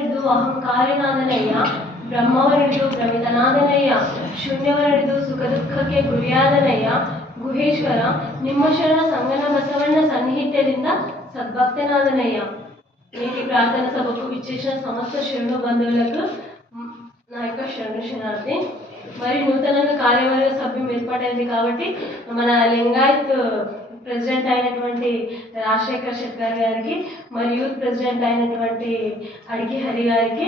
ಬ್ರಹ್ಮವನಿದ್ದು ಅಹಂಕಾರಿನಾದನಯ್ಯ, ಬ್ರಹ್ಮವನಿದ್ದು ಭ್ರಮಿತನಾದನಯ್ಯ, ಶೂನ್ಯವನಿದ್ದು ಸುಖ ದುಃಖಕ್ಕೆ ಗುರಿಯಾದನಯ್ಯ. ಗುಹೇಶ್ವರ ನಿಮ್ಮ ಶರಣ ಸಂಗನ ಬಸವಣ್ಣ సన్నిహిత్యದಿಂದ సద్భక్తనాదనయ్య. నేటి ప్రార్థన సభకు విచ్చేసిన సమస్త శరణు బంధువులకు నా యొక్క శరణు శరణార్థి. మరి నూతనంగా కార్యవర్గ సభ్యం ఏర్పాటైంది కాబట్టి మన లింగాయత్ ప్రెసిడెంట్ అయినటువంటి రాజశేఖర్ శెట్టర్ గారికి, మరి యూత్ ప్రెసిడెంట్ అయినటువంటి అడికి హరి గారికి,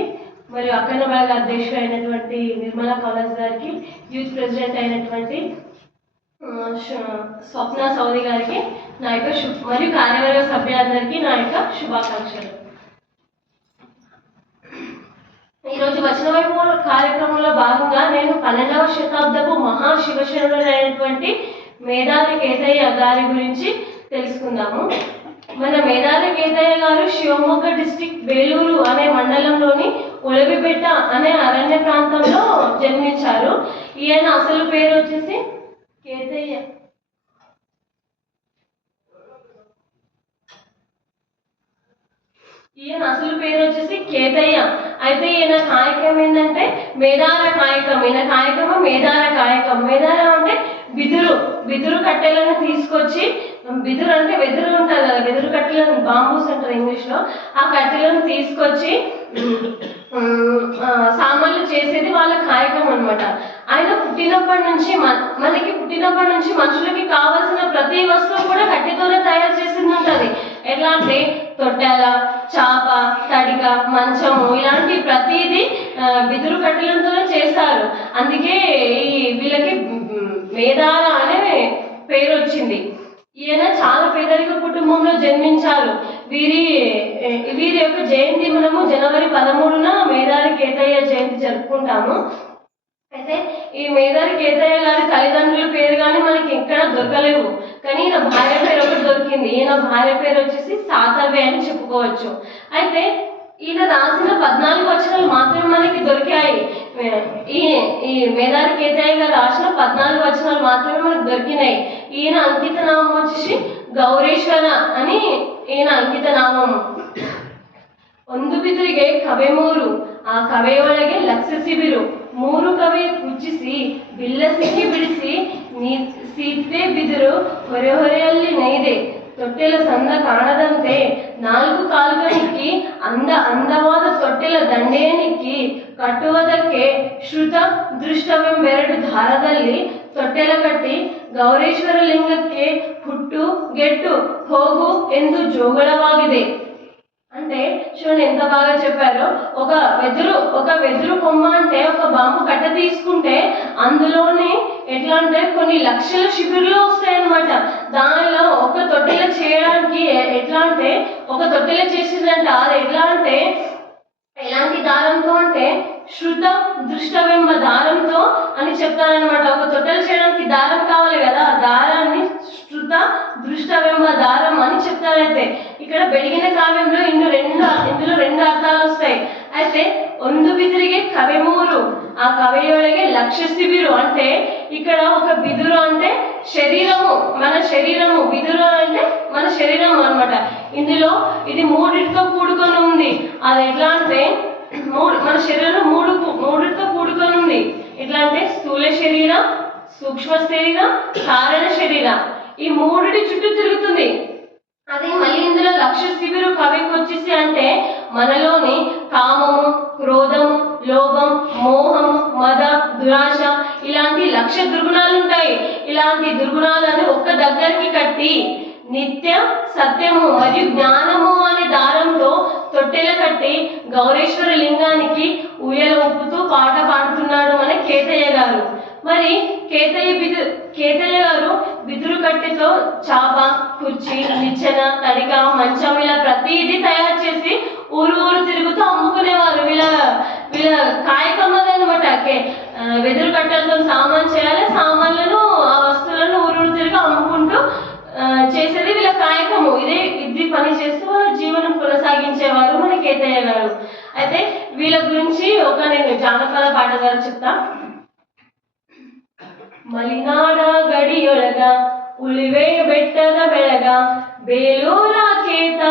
మరియు అక్కన బాగ అధ్యక్షుడు అయినటువంటి నిర్మలా కాలేజ్ గారికి, యూత్ ప్రెసిడెంట్ అయినటువంటి స్వప్న సౌది గారికి నా యొక్క మరియు కార్యవర్గ సభ్యులందరికీ నా యొక్క శుభాకాంక్షలు. ఈరోజు వచన వైభవ కార్యక్రమంలో భాగంగా నేను 12వ శతాబ్దపు మహాశివశరణుడైనటువంటి మేధావి కేతయ్య గారి గురించి తెలుసుకుందాము. మన మేధావి కేతయ్య గారు శివమొగ్గ డిస్ట్రిక్ట్ వేలూరు అనే మండలంలోని ఉలవిబెట్ట అనే అరణ్య ప్రాంతంలో జన్మించారు. ఈయన అసలు పేరు వచ్చేసి కేతయ్య. ఈయన అసలు పేరు వచ్చేసి కేతయ్య. అయితే ఈయన కాయకం ఏంటంటే మేదార కాయకం. ఈయన కాయకము మేదార కాయకం. మేదారం అంటే బిదురు కట్టెలను తీసుకొచ్చి, బిదురు అంటే వెదురు ఉంటుంది కదా, వెదురు కట్టెలను బాంబూస్ అంటారు ఇంగ్లీష్లో. ఆ కట్టెలను తీసుకొచ్చి సామాన్లు చేసేది వాళ్ళ కాయకం అనమాట. ఆయన పుట్టినప్పటి నుంచి మనుషులకి కావాల్సిన ప్రతి వస్తువు కూడా కట్టెతోనే తయారు చేసింది ఉంటుంది. ఎట్లా అంటే తొట్టెల, చాప, తడిక, మంచము ఇలాంటి ప్రతిదీ బిదురు కట్టెలతోనే చేస్తారు. అందుకే వీళ్ళకి మేధార అనే పేరు వచ్చింది. ఈయన చాలా పేదరిక కుటుంబంలో జన్మించారు. వీరి యొక్క జయంతి మనము జనవరి 13న మేధారి కేతయ్య జయంతి జరుపుకుంటాము. అయితే ఈ మేధారి కేతయ్య గారి తల్లిదండ్రుల పేరు కానీ మనకి ఎక్కడ దొరకలేవు, కానీ ఈయన భార్య పేరు ఒకటి దొరికింది. ఈయన భార్య పేరు వచ్చేసి సాతవ్య అని చెప్పుకోవచ్చు. అయితే ఈయన రాసిన 14 వచనాలు మాత్రమే మనకి దొరికాయి. ఈ మేధారి కేతయ్య గారు రాసిన 14 వచనాలు మాత్రమే మనకు దొరికినాయి. ఈయన అంకిత నామం వచ్చేసి ಗೌರೇಶ್ವರ అని ఈయన అంకిత నామము. ಒಂದು ಬಿದಿರಿಗೆ ಕವೆ ಮೂರು, ಆ ಕವೆಯೊಳಗೆ ಲಕ್ಷ ಶಿಬಿರು, ಮೂರು ಕವೆ ಕುಚ್ಚಿಸಿ ಬಿಲ್ಲ ಸಿಕ್ಕಿ ಬಿಡಿಸಿ ಸೀತೆ ಬಿದಿರು ಹೊರೆಯಲ್ಲಿ ನೈದೆ, ತೊಟ್ಟೆಲ ಸಂದ ಕಾಣದಂತೆ 4 ಕಾಲುಗಳಿಕ್ಕಿ ಅಂದವಾದ ತೊಟ್ಟೆಲ ದಂಡೆಯನಿಕ್ಕಿ ಕಟ್ಟುವುದಕ್ಕೆ ಶ್ರುತ ದೃಷ್ಟವೆಂಬೆರಡು ದಾರದಲ್ಲಿ ತೊಟ್ಟೆಲ ಕಟ್ಟಿ ಗೌರೇಶ್ವರ ಲಿಂಗಕ್ಕೆ ಹುಟ್ಟು ಗೆಟ್ಟು ಹೋಗು ಎಂದು ಜೋಗಳವಾಗಿದೆ. అంటే చూడండి ఎంత బాగా చెప్పారో. ఒక వెదురు కొమ్మ అంటే ఒక బాంబు కట్ట తీసుకుంటే అందులోనే ఎట్లా అంటే కొన్ని లక్షల శిబిర్లు వస్తాయన్నమాట. దానిలో ఒక తొట్టెల చేయడానికి ఎట్లా అంటే ఒక తొట్టెల చేసిందంట. అది ఎట్లా అంటే ఎలాంటి దారంతో అంటే శృత దృష్టవెంబ దారంతో అని చెప్తారనమాట. ఒక తొట్టెలు చేయడానికి దారం కావాలి కదా, ఆ దారాన్ని శృత దృష్టవెంబ దారం అని చెప్తారైతే ఇక్కడ ಬೆಳಗಿನ కావ్యంలో ఇందులో రెండు అర్థాలు వస్తాయి. అయితే ಒಂದು ಬಿದಿರಿಗೆ ಕವೆ ಮೂರು, ఆ కవయొಳಗೆ లక్ష శిబిరు అంటే ఇక్కడ ఒక బిదురు అంటే శరీరము, మన శరీరము, బిదురు అంటే మన శరీరం అన్నమాట. ఇందులో ఇది మూడిటితో కూడుకొని ఉంది. అది ఎట్లా అంటే మన శరీరం మూడిటితో కూడుకొని ఉంది. ఎట్లా అంటే స్థూల శరీరం, సూక్ష్మ శరీరం, కారణ శరీరం, ఈ మూడిటి చుట్టూ తిరుగుతుంది. అది మళ్ళీ ఇందులో లక్ష శిబిరు కవికి వచ్చేసి అంటే మనలోని కామము, క్రోధము, లోభం, మోహము, మద, దురాశ ఇలాంటి లక్ష దుర్గుణాలు ఉంటాయి. ఇలాంటి దుర్గుణాలను ఒక్క దగ్గరికి కట్టి నిత్య సత్యము మరియు జ్ఞానము అనే దారంతో తొట్టెల కట్టి గౌరేశ్వర లింగానికి ఊయల ఊపుతూ పాట పాడుతున్నాడు మన కేతయ్య గారు. మరి కేతయ్య గారు బిదురు కట్టెతో చాప, కుర్చీ, నిచ్చెన, తడిక, మంచం ఇలా ప్రతిదీ తయారు చేసి ఊరు తిరుగుతూ అమ్ముకునేవారు. వీళ్ళ కాయకం అదనమాట. వెదురు కట్టెలతో సామాన్ చేయాలి, సామాన్లను ఆ వస్తువులను ఊరు తిరిగి అమ్ముకుంటూ చేసేది వీళ్ళ కాయకము. ఇది పని చేస్తూ వాళ్ళ జీవనం కొనసాగించేవారు మన కేతయ్య గారు. అయితే వీళ్ళ గురించి నేను జానపద పాట ద్వారా చెప్తా. ಮಲೆನಾಡ ಗಡಿಯೊಳಗ ಉಳಿವೆ ಬೆಟ್ಟದ ಬೆಳಗ ಬೇಲೂರ ಕೇತ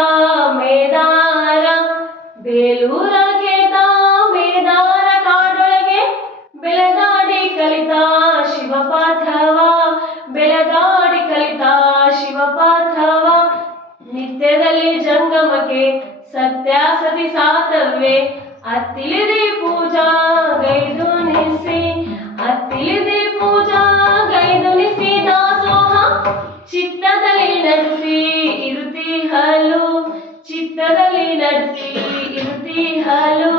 ಮೇದಾರ, ಬೇಲೂರ ಕೇತ ಬೆಳೆದಾಡಿ ಕಲಿತ ಶಿವಪಾಠವ, ಬೆಳೆದಾಡಿ ಕಲಿತ ಶಿವಪಾಠವ. ನಿತ್ಯದಲ್ಲಿ ಜಂಗಮಕ್ಕೆ ಸತ್ಯಾಸತಿ ಸಾತವ್ವೆ, ಅತ್ತಿಳಿದಿ ಪೂಜಾ ಗೈದುನಿಸಿ, ಅತ್ತಿಳಿದಿ ಪೂಜಾ ಗೈದುನಿಸಿ. ದಾಸೋಹ ಚಿತ್ತದಲ್ಲಿ ನಡೆಸಿ ಇರುತ್ತೀಹಲು, ಚಿತ್ತದಲ್ಲಿ ನಡೆಸಿ ಇರುತ್ತೀಹಲು.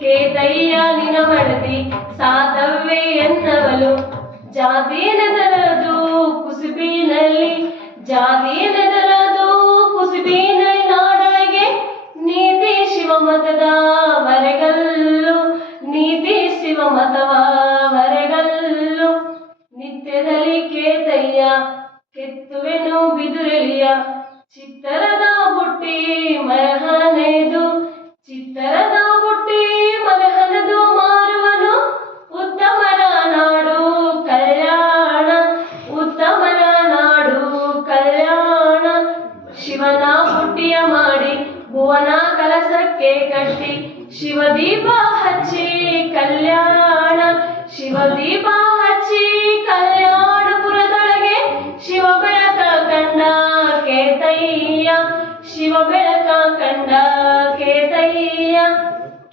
ಕೇತಯ್ಯ ನಿನ ಮಡದಿ ಸಾತವ್ವೆ ಎನ್ನವಲು, ಜಾತಿ ನೆದರದು ಕುಸುಬಿನಲ್ಲಿ, ಜಾತಿ ನೆದರದು ಕುಸುಬಿನಲ್ಲಿ. ನಾಡೊಳಗೆ ನೀತಿ ಶಿವಮತದ ವರೆಗಲ್ಲು, ನೀತಿ ಶಿವಮತವ ವರೆಗಲ್ಲು. ನಿತ್ಯದಲ್ಲಿ ಕೇತಯ್ಯ ಕೆತ್ತುವೆನು ಬಿದುರೆಲಿಯ, ಚಿತ್ತರದ ಬುಟ್ಟಿ ಮರಹನೆದು, ಚಿತ್ತರದ ಬುಟ್ಟಿ ಮರಹನದು. ಮಾರುವನು ಉತ್ತಮರ ನಾಡು ಕಲ್ಯಾಣ, ಉತ್ತಮರ ನಾಡು ಕಲ್ಯಾಣ. ಶಿವನ ಬುಟ್ಟಿಯ ಮಾಡಿ ಭುವನ ಕಲಸಕ್ಕೆ ಕಟ್ಟಿ, ಶಿವದೀಪ ಹಚ್ಚಿ ಕಲ್ಯಾಣ, ಶಿವದೀಪ ಹಚ್ಚಿ ಕಲ್ಯಾಣಪುರದೊಳಗೆ. ಶಿವ ಬೆಳಕ ಕಂಡ ಕೇತಯ್ಯ, ಶಿವ ಬೆಳಕ ಕಂಡ ಕೇತಯ್ಯ.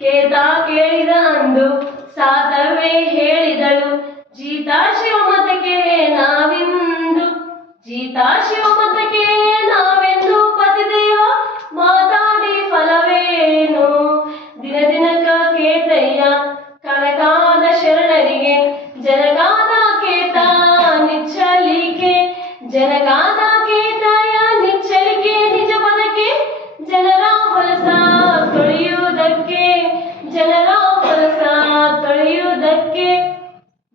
ಕೇತ ಕೇಳಿದ ಅಂದು ಸಾತವ್ವೆ ಹೇಳಿದಳು, ಜೀತ ಶಿವಮತಕ್ಕೆ ನಾವಿಂದು, ಜೀತ ಶಿವಮತಕ್ಕೆ ನಾವೆಂದು. ಪತಿದೇವ ಮಾತಾಡಿ ಫಲವೇನು, ದಿನ ದಿನಕ ಕೇತಯ್ಯ ಕನಕಾದ ಶರಣರಿಗೆ. ಜನಗಾದ ಕೇತ ನಿಚ್ಚಲಿಕೆ, ಜನಗಾದ ಕೇತಯ್ಯ ನಿಚ್ಚಲಿಕೆ. ನಿಜ ಪದಕ್ಕೆ ಜನರ ಹೊಲಸ ತೊಳೆಯುವುದಕ್ಕೆ, ಜನರ ಹೊಲಸ ತೊಳೆಯುವುದಕ್ಕೆ.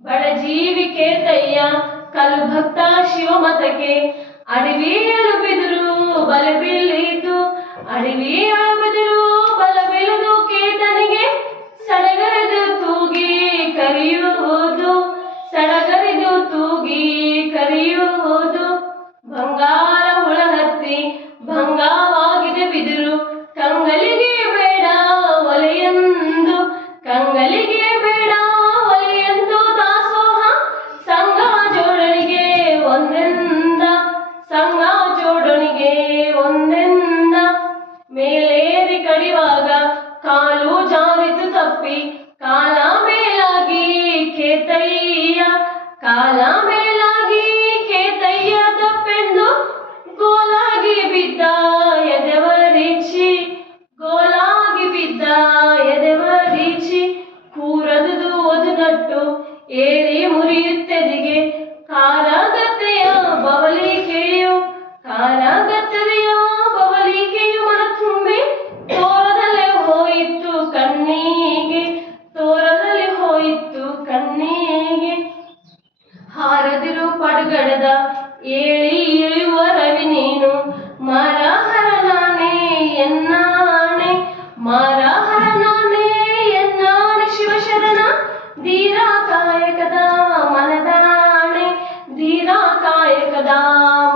ಬಡಜೀವಿ ಕೇತಯ್ಯ ಕಲ್ಲು ಭಕ್ತ ಶಿವಮತಕ್ಕೆ. ಅಡವಿ ಅಳುಬಿದರು ಬಲ ಬೀಳಿತು, ಅಡವಿ ಅಳುಬಿದರು ಬಲ ಬೀಳದು. ಕೇತನಿಗೆ ಸಡಗರೆದು ತೂಗಿ ಕರೆಯುವುದು, ಸಡಗರೆದು ತೂಗಿ ಕರೆಯುವುದು. ಬಂಗಾರ ಹುಳ ಹತ್ತಿ ಭಂಗವಾಗಿದೆ ಬಿದಿರು, ಕಂಗಲಿಗೆ ಬೇಡ ಒಲೆಯೆಂದು, ಕಂಗಲಿಗೆ ಬೇಡ ಒಲೆಯೆಂದು. ದಾಸೋಹ ಸಂಘ ಜೋಡಣಿಗೆ ಒಂದೆಂದ, ಸಂಘ ಜೋಡಣಿಗೆ ಒಂದೆಂದ. ಮೇಲೇರಿ ಕಡಿವಾಗ ಕಾಲು ಜಾರಿತು ತಪ್ಪಿ, ಕಾಲ ಮೇಲಾಗಿ ಕೇತಯ್ಯ, ಕಾಲ ಮೇಲಾಗಿ ಕೇತಯ್ಯ ತಪ್ಪೆಂದು. ಗೋಲಾಗಿ ಬಿದ್ದ ಎದೆವರಿಚಿ, ಗೋಲಾಗಿ ಬಿದ್ದ ಎದೆವರಿಚಿ. ಕೂರದುದು ಅದು ನಟ್ಟು ಏರಿ ಮುರಿಯುತ್ತೆದಿಗೆ, ಕಾರಗತ್ತೆಯ ಬವಲಿಕೆಯು, ಕಾರಗತ್ತೆಯ ಬವಲಿಕೆಯು. ಮನ ತುಂಬಿ ತೋರದಲ್ಲೇ ಹೋಯಿತು ಕಣ್ಣಿಗೆ, ತೋರದಲ್ಲಿ ಹೋಯಿತು ಕಣ್ಣಿಗೆ. ಹಾರದಿರು ಪಡಗಡದ ಏಳಿ ಇಳಿಯುವ ರವಿ ನೀನು, ಮಾರಹರ ನಾನೇ ಎನ್ನಾಣೆ, ಮಾರಹರ ನಾನೇ ಎನ್ನಾಣೆ. ಶಿವಶರಣ ಧೀರ ಕಾಯಕದ ಮನದಾಣೆ, ಧೀರ ಕಾಯಕದ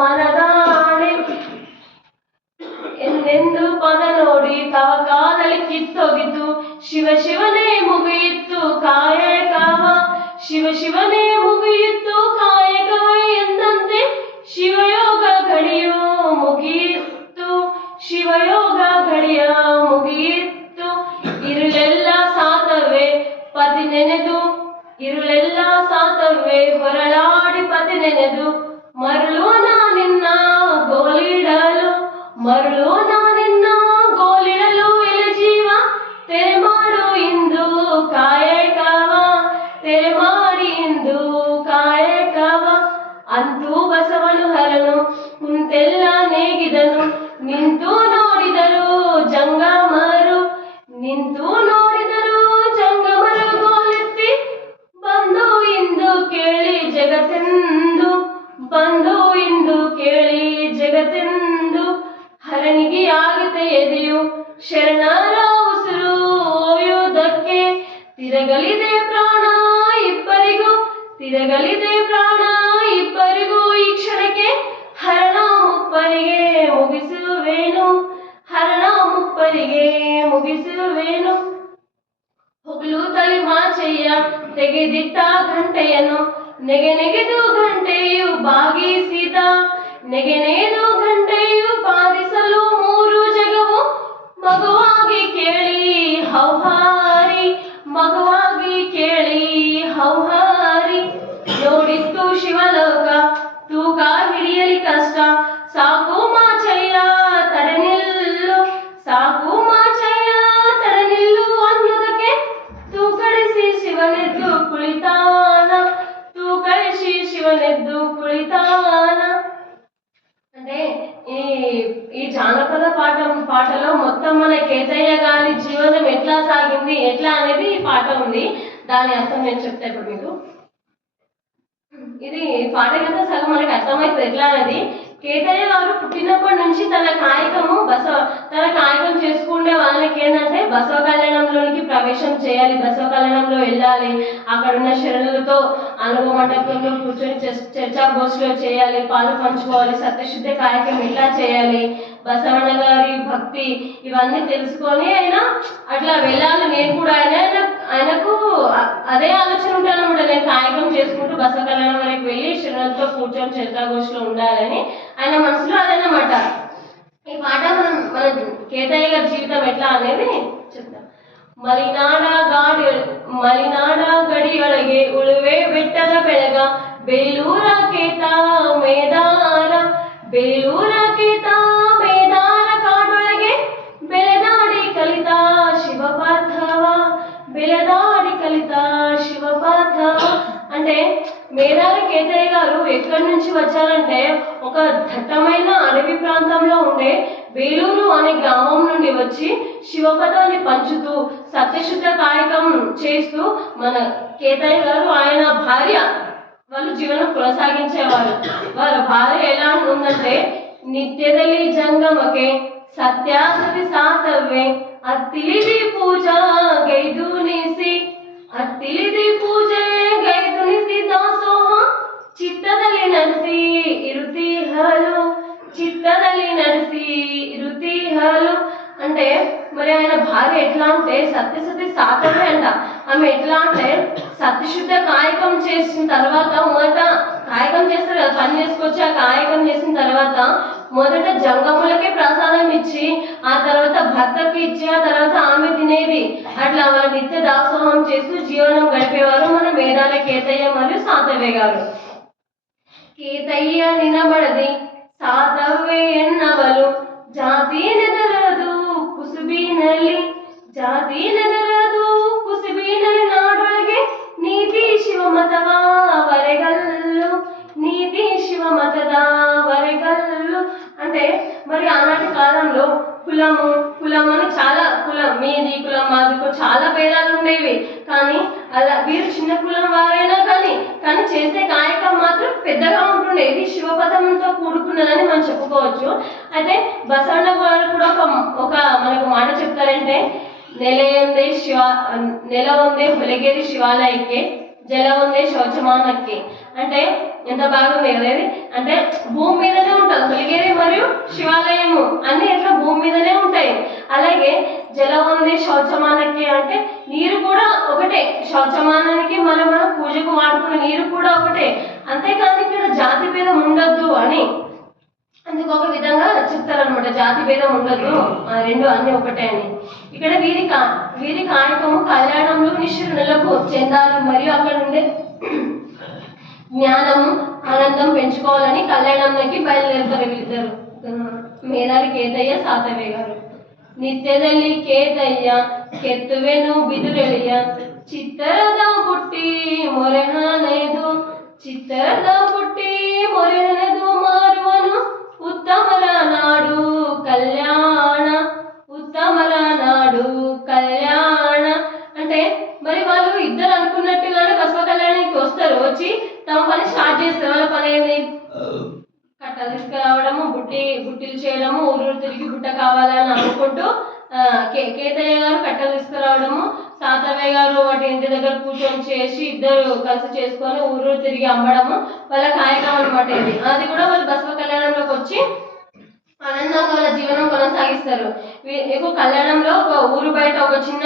ಮನದಾಣೆ. ಎಂದೆಂದು ಪದ ನೋಡಿ ತವಕಾದಲ್ಲಿ ಕಿತ್ತೊಗಿತು, ಶಿವ ಶಿವನೇ ಮುಗಿಯಿತು ಕಾಯಕವ, ಶಿವ ಶಿವನೇ ಮುಗಿಯಿತು ಕಾಯಕವ. ಎಂದಂತೆ ಶಿವಯೋಗ ಘಡಿಯು ಮುಗಿಯಿತು, ಶಿವಯೋಗ ಘಡಿಯ ಮುಗಿಯಿತು. ಇರುಳೆಲ್ಲ ಸಾತವ್ವೆ ಪತಿ ನೆನೆದು, ಇರುಳೆಲ್ಲ ಸಾತವ್ವೆ ಹೊರಳಾಡಿ ಪತಿ ನೆನೆದು. ಮರಳು ನಾನಿನ್ನ ಗೋಲಿಡಲು, ಮರಳು ನಾನಿನ್ನ ಗೋಲಿಡಲು. ಎಲೆ ಜೀವ ತೆರೆ ಮಾಡು ಇಂದು ಕಾಯಕವ, ತೆರೆ ಮಾಡಿ ಇಂದು ಕಾಯಕವ. ಅಂತೂ ಬಸವನು ಹರನು ಕುಂತೆಲ್ಲ ನೇಗಿದನು, ನಿಂತು ನೋಡಿದರು ಜಂಗಮರು, ನಿಂತು ನೋಡಿದರು ಜಂಗಮರು. ಗೋಲೆತ್ತಿ ಬಂದು ಇಂದು ಕೇಳಿ ಜಗತ್ತೆಂದು, ಬಂದು ಇಂದು ಕೇಳಿ ಜಗತ್ತೆಂದು. ಹರನಿಗೆ ಆಗುತ್ತೆ ಎದೆಯು ಶರಣರ ಉಸಿರು ಓಯುವುದಕ್ಕೆ, ತಿರಗಲಿದೆ ಪ್ರಾಣ ಇಬ್ಬರಿಗೂ, ತಿರಗಲಿದೆ ಪ್ರಾಣ ಇಬ್ಬರಿಗೂ. ಈ ಕ್ಷಣಕ್ಕೆ ಹರಣ ಮುಪ್ಪರಿಗೆ ಮುಗಿಸುವೇನು, ಹರಣ ಮುಪ್ಪರಿಗೆ ಮುಗಿಸುವೇನು. ಉಳುತ್ತಲಿ ಮಾಚಯ್ಯ ತೆಗೆದಿಟ್ಟ ಗಂಟೆಯನ್ನು ನೆಗೆದು ಗಂಟೆಯು ಬಾಗಿಸಿದ ನೆಗೆದು ಗಂಟೆಯು ಬಾರಿಸಲು ಮೂರು ಜಗವು ಮಗುವಾಗಿ ಕೇಳಿ ಹೌಹಾರಿ ಮಗುವಾಗಿ ಕೇಳಿ ಹೌಹಾರಿ ನೋಡಿತ್ತು ಶಿವಲೋಕ ತೂಕ ಹಿಡಿಯಲಿ ಕಷ್ಟ ಸಾಕು ಮಾಚಯ್ಯ ತಡೆನಿಲ್ಲು ಸಾಕು ಮಾಚಯ್ಯ ತಡೆನಿಲ್ಲು ಅನ್ನೋದಕ್ಕೆ ತೂಕಡಿಸಿ ಶಿವನೆದ್ದು ಕುಳಿತಾನ ತೂಕಡಿಸಿ ಶಿವನೆದ್ದು కుళితాన. అంటే ఈ జానపద పాటలో మొత్తం మన కేతయ్య గారి జీవనం ఎట్లా సాగింది ఎట్లా అనేది ఈ పాట ఉంది. దాని అర్థం నేను చెప్తా ఇప్పుడు మీకు. ఇది పాట కదా సగం మనకి అర్థమవుతుంది ఎట్లా అనేది. కేతయ్య గారు పుట్టినప్పటి నుంచి తన కాయకం చేసుకునే వాళ్ళకి ఏంటంటే బసవ కళ్యాణంలోనికి ప్రవేశం చేయాలి, బసవ కళ్యాణంలో వెళ్ళాలి, అక్కడ ఉన్న శరణులతో అనుభవ మండపంలో కూర్చొని చర్చా గోష్ఠిలో చేయాలి, పాలు పంచుకోవాలి, సత్యశుద్ధ కాయకం ఎట్లా చేయాలి, బసవಣ್ణ గారి భక్తి ఇవన్నీ తెలుసుకొని ఆయన అట్లా వెళ్ళాలి. నేను కూడా ఆయనకు అదే ఆలోచన ఉంటాను అనమాట. నేను కాయకం చేసుకుంటూ బసవ కళ్యాణం వరకు వెళ్ళి శరణులతో కూర్చొని చర్చా గోష్ఠిలో ఉండాలని ఆయన మనసులో అదేనమాట. ఈ పాట మన కేతయ్య గారి జీవితం ఎట్లా అనేది చెప్తాం. ಮಲಿನಾಡ ಗಡಿಯೊಳಗೆ ಉಳುವೆ ಬೆಟ್ಟದ ಬೆಳಗ ಬೇಲೂರ ಕೇತ ಮೇದಾರ ಬೇಲೂರ ಕೇತ ಮೇದಾರ ಕಾಡೊಳಗೆ ಬೆಳೆದಾಡಿ ಕಲಿತ ಶಿವಪಾರ್ಥವ ಬೆಳೆದಾಡಿ ಕಲಿತ ಶಿವಪಾರ್ಥವ. అంటే మేడార కేతయ్య గారు ఎక్కడి నుంచి వచ్చారంటే ఒక దట్టమైన అడవి ప్రాంతంలో ఉండే వేలూరు అనే గ్రామం నుండి వచ్చి శివపదాన్ని పంచుతూ సత్యశుద్ధ కాయకం చేస్తూ మన కేతయ్య గారు ఆయన భార్య వాళ్ళు జీవనం కొనసాగించేవారు. వాళ్ళ భార్య ఎలా ఉందంటే నిత్యದಲ್ಲಿ జంగమకే సత్యాసతి సాతవ్వే ಅತ್ತಿಲಿದಿ ಪೂಜಾ ಗೈದುನಿಸಿ ಅತ್ತಿಲಿದಿ ಪೂಜೆ ಗೈದುನಿಸಿ ದಾಸೋಹ ಚಿತ್ತದಲ್ಲಿ ನಡೆಸಿ ಇರುತ್ತೀಹಲು చిత్తದಲ್ಲಿ నడిసి ఇరుతీహలు. అంటే మరి ఆయన భార్య ఎట్లా అంటే సత్యశుద్ధి సాతవే అంట. ఆమె ఎట్లా అంటే సత్యశుద్ధ కాయకం చేసిన తర్వాత మొదట కాయకం చేస్తారు కదా, పని చేసుకొచ్చి ఆ కాయకం చేసిన తర్వాత మొదట జంగములకే ప్రసాదం ఇచ్చి ఆ తర్వాత భర్తకి ఇచ్చి ఆ తర్వాత ఆమె తినేది. అట్లా వాళ్ళ నిత్య దాసోహం చేస్తూ జీవనం గడిపేవారు మన మేడార కేతయ్య మరియు సాతవే గారు. కేతయ్య నినబడది ಸಾತವ್ವೆ ಎನ್ನವಲು ಜಾತಿ ನೆದರದು ಕುಸುಬಿನಲ್ಲಿ ಜಾತಿ ನೆದರದು ಕುಸುಬಿನಲ್ಲಿ ನಾಡೊಳಗೆ ನೀತಿ ಶಿವಮತವ వరెగల్లు నీతి శివమతద వరెగల్లు. అంటే మరి ఆనాటి కాలంలో కులమని చాలా కులం మీది కులం మాది చాలా భేదాలు ఉండేవి. కానీ అలా వీరు చిన్న కులం వారైనా కానీ చేసే కాయకం మాత్రం పెద్దగా ఉంటుండే. ఇది శివపదంతో కూడుకున్నదని మనం చెప్పుకోవచ్చు. అయితే బసవಣ್ಣ గారు కూడా ఒక మనకు మాట చెప్తారంటే నెల ఉందే వెలిగేది శివాలయಕ್ಕೆ జల ఉందే శౌచమానಕ್ಕೆ. అంటే ఎంత బాగుంది కదా ఇది. అంటే భూమి మీదనే ఉంటుంది వెలిగేది మరియు శివాలయము అన్ని ఎట్లా భూమి మీదనే ఉంటాయి. అలాగే జల ఉంది శౌచమానకి అంటే నీరు కూడా ఒకటే. శౌచమానానికి మనం పూజకు వాడుకునే నీరు కూడా ఒకటే. అంతేకాని ఇక్కడ జాతి భేదం ఉండొద్దు అని అందుకు ఒక విధంగా చెప్తారనమాట. జాతి భేదం ఉండొద్దు, రెండు అన్ని ఒకటే అని. ఇక్కడ వీరి కాయకము కళ్యాణంలో నిశ్చరులకు చెందాలి మరియు అక్కడ ఉండే జ్ఞానము ఆనందం పెంచుకోవాలని కళ్యాణంలోకి బయలుదేరుతారు వీళ్ళిద్దరు, మేడారి కేతయ్య సాతవే గారు. ನಿತ್ಯದಲ್ಲಿ ಕೇತಯ್ಯ ಕೆತ್ತುವೆನು ಬಿದುರೆಳೆಯ ಚಿತ್ತರದ ಪುಟ್ಟಿ ಮೊರೆಹನೆದು ಚಿತ್ತರದ ಪುಟ್ಟಿ ಮೊರೆಹನೆದು ಮಾರುವನು ಉತ್ತಮರ ನಾಡು కళ్యాణ ఉత్తమర నాడు కళ్యాణ. అంటే మరి వాళ్ళు ఇద్దరు అనుకున్నట్టుగానే బసవ కళ్యాణానికి వస్తారు. వచ్చి తమ పని స్టార్ట్ చేస్తారు. వాళ్ళ పని ఏంది? కట్టలు తీసుకురావడము, బుట్టిలు చేయడము, ఊరు తిరిగి బుట్ట కావాలని అనుకుంటూ కేతయ్య గారు కట్టలు తీసుకురావడము, సాతవయ్య గారు వాటి ఇంటి దగ్గర కూర్చొని చేసి ఇద్దరు కలిసి చేసుకొని ఊరు తిరిగి అమ్మడము వాళ్ళ కాయకం అనమాట ఇది. అది కూడా వాళ్ళు బసవ కళ్యాణంలోకి వచ్చి ఆనందంగా వాళ్ళ జీవనం కొనసాగిస్తారు. ఎక్కువ కళ్యాణంలో ఒక ఊరు బయట ఒక చిన్న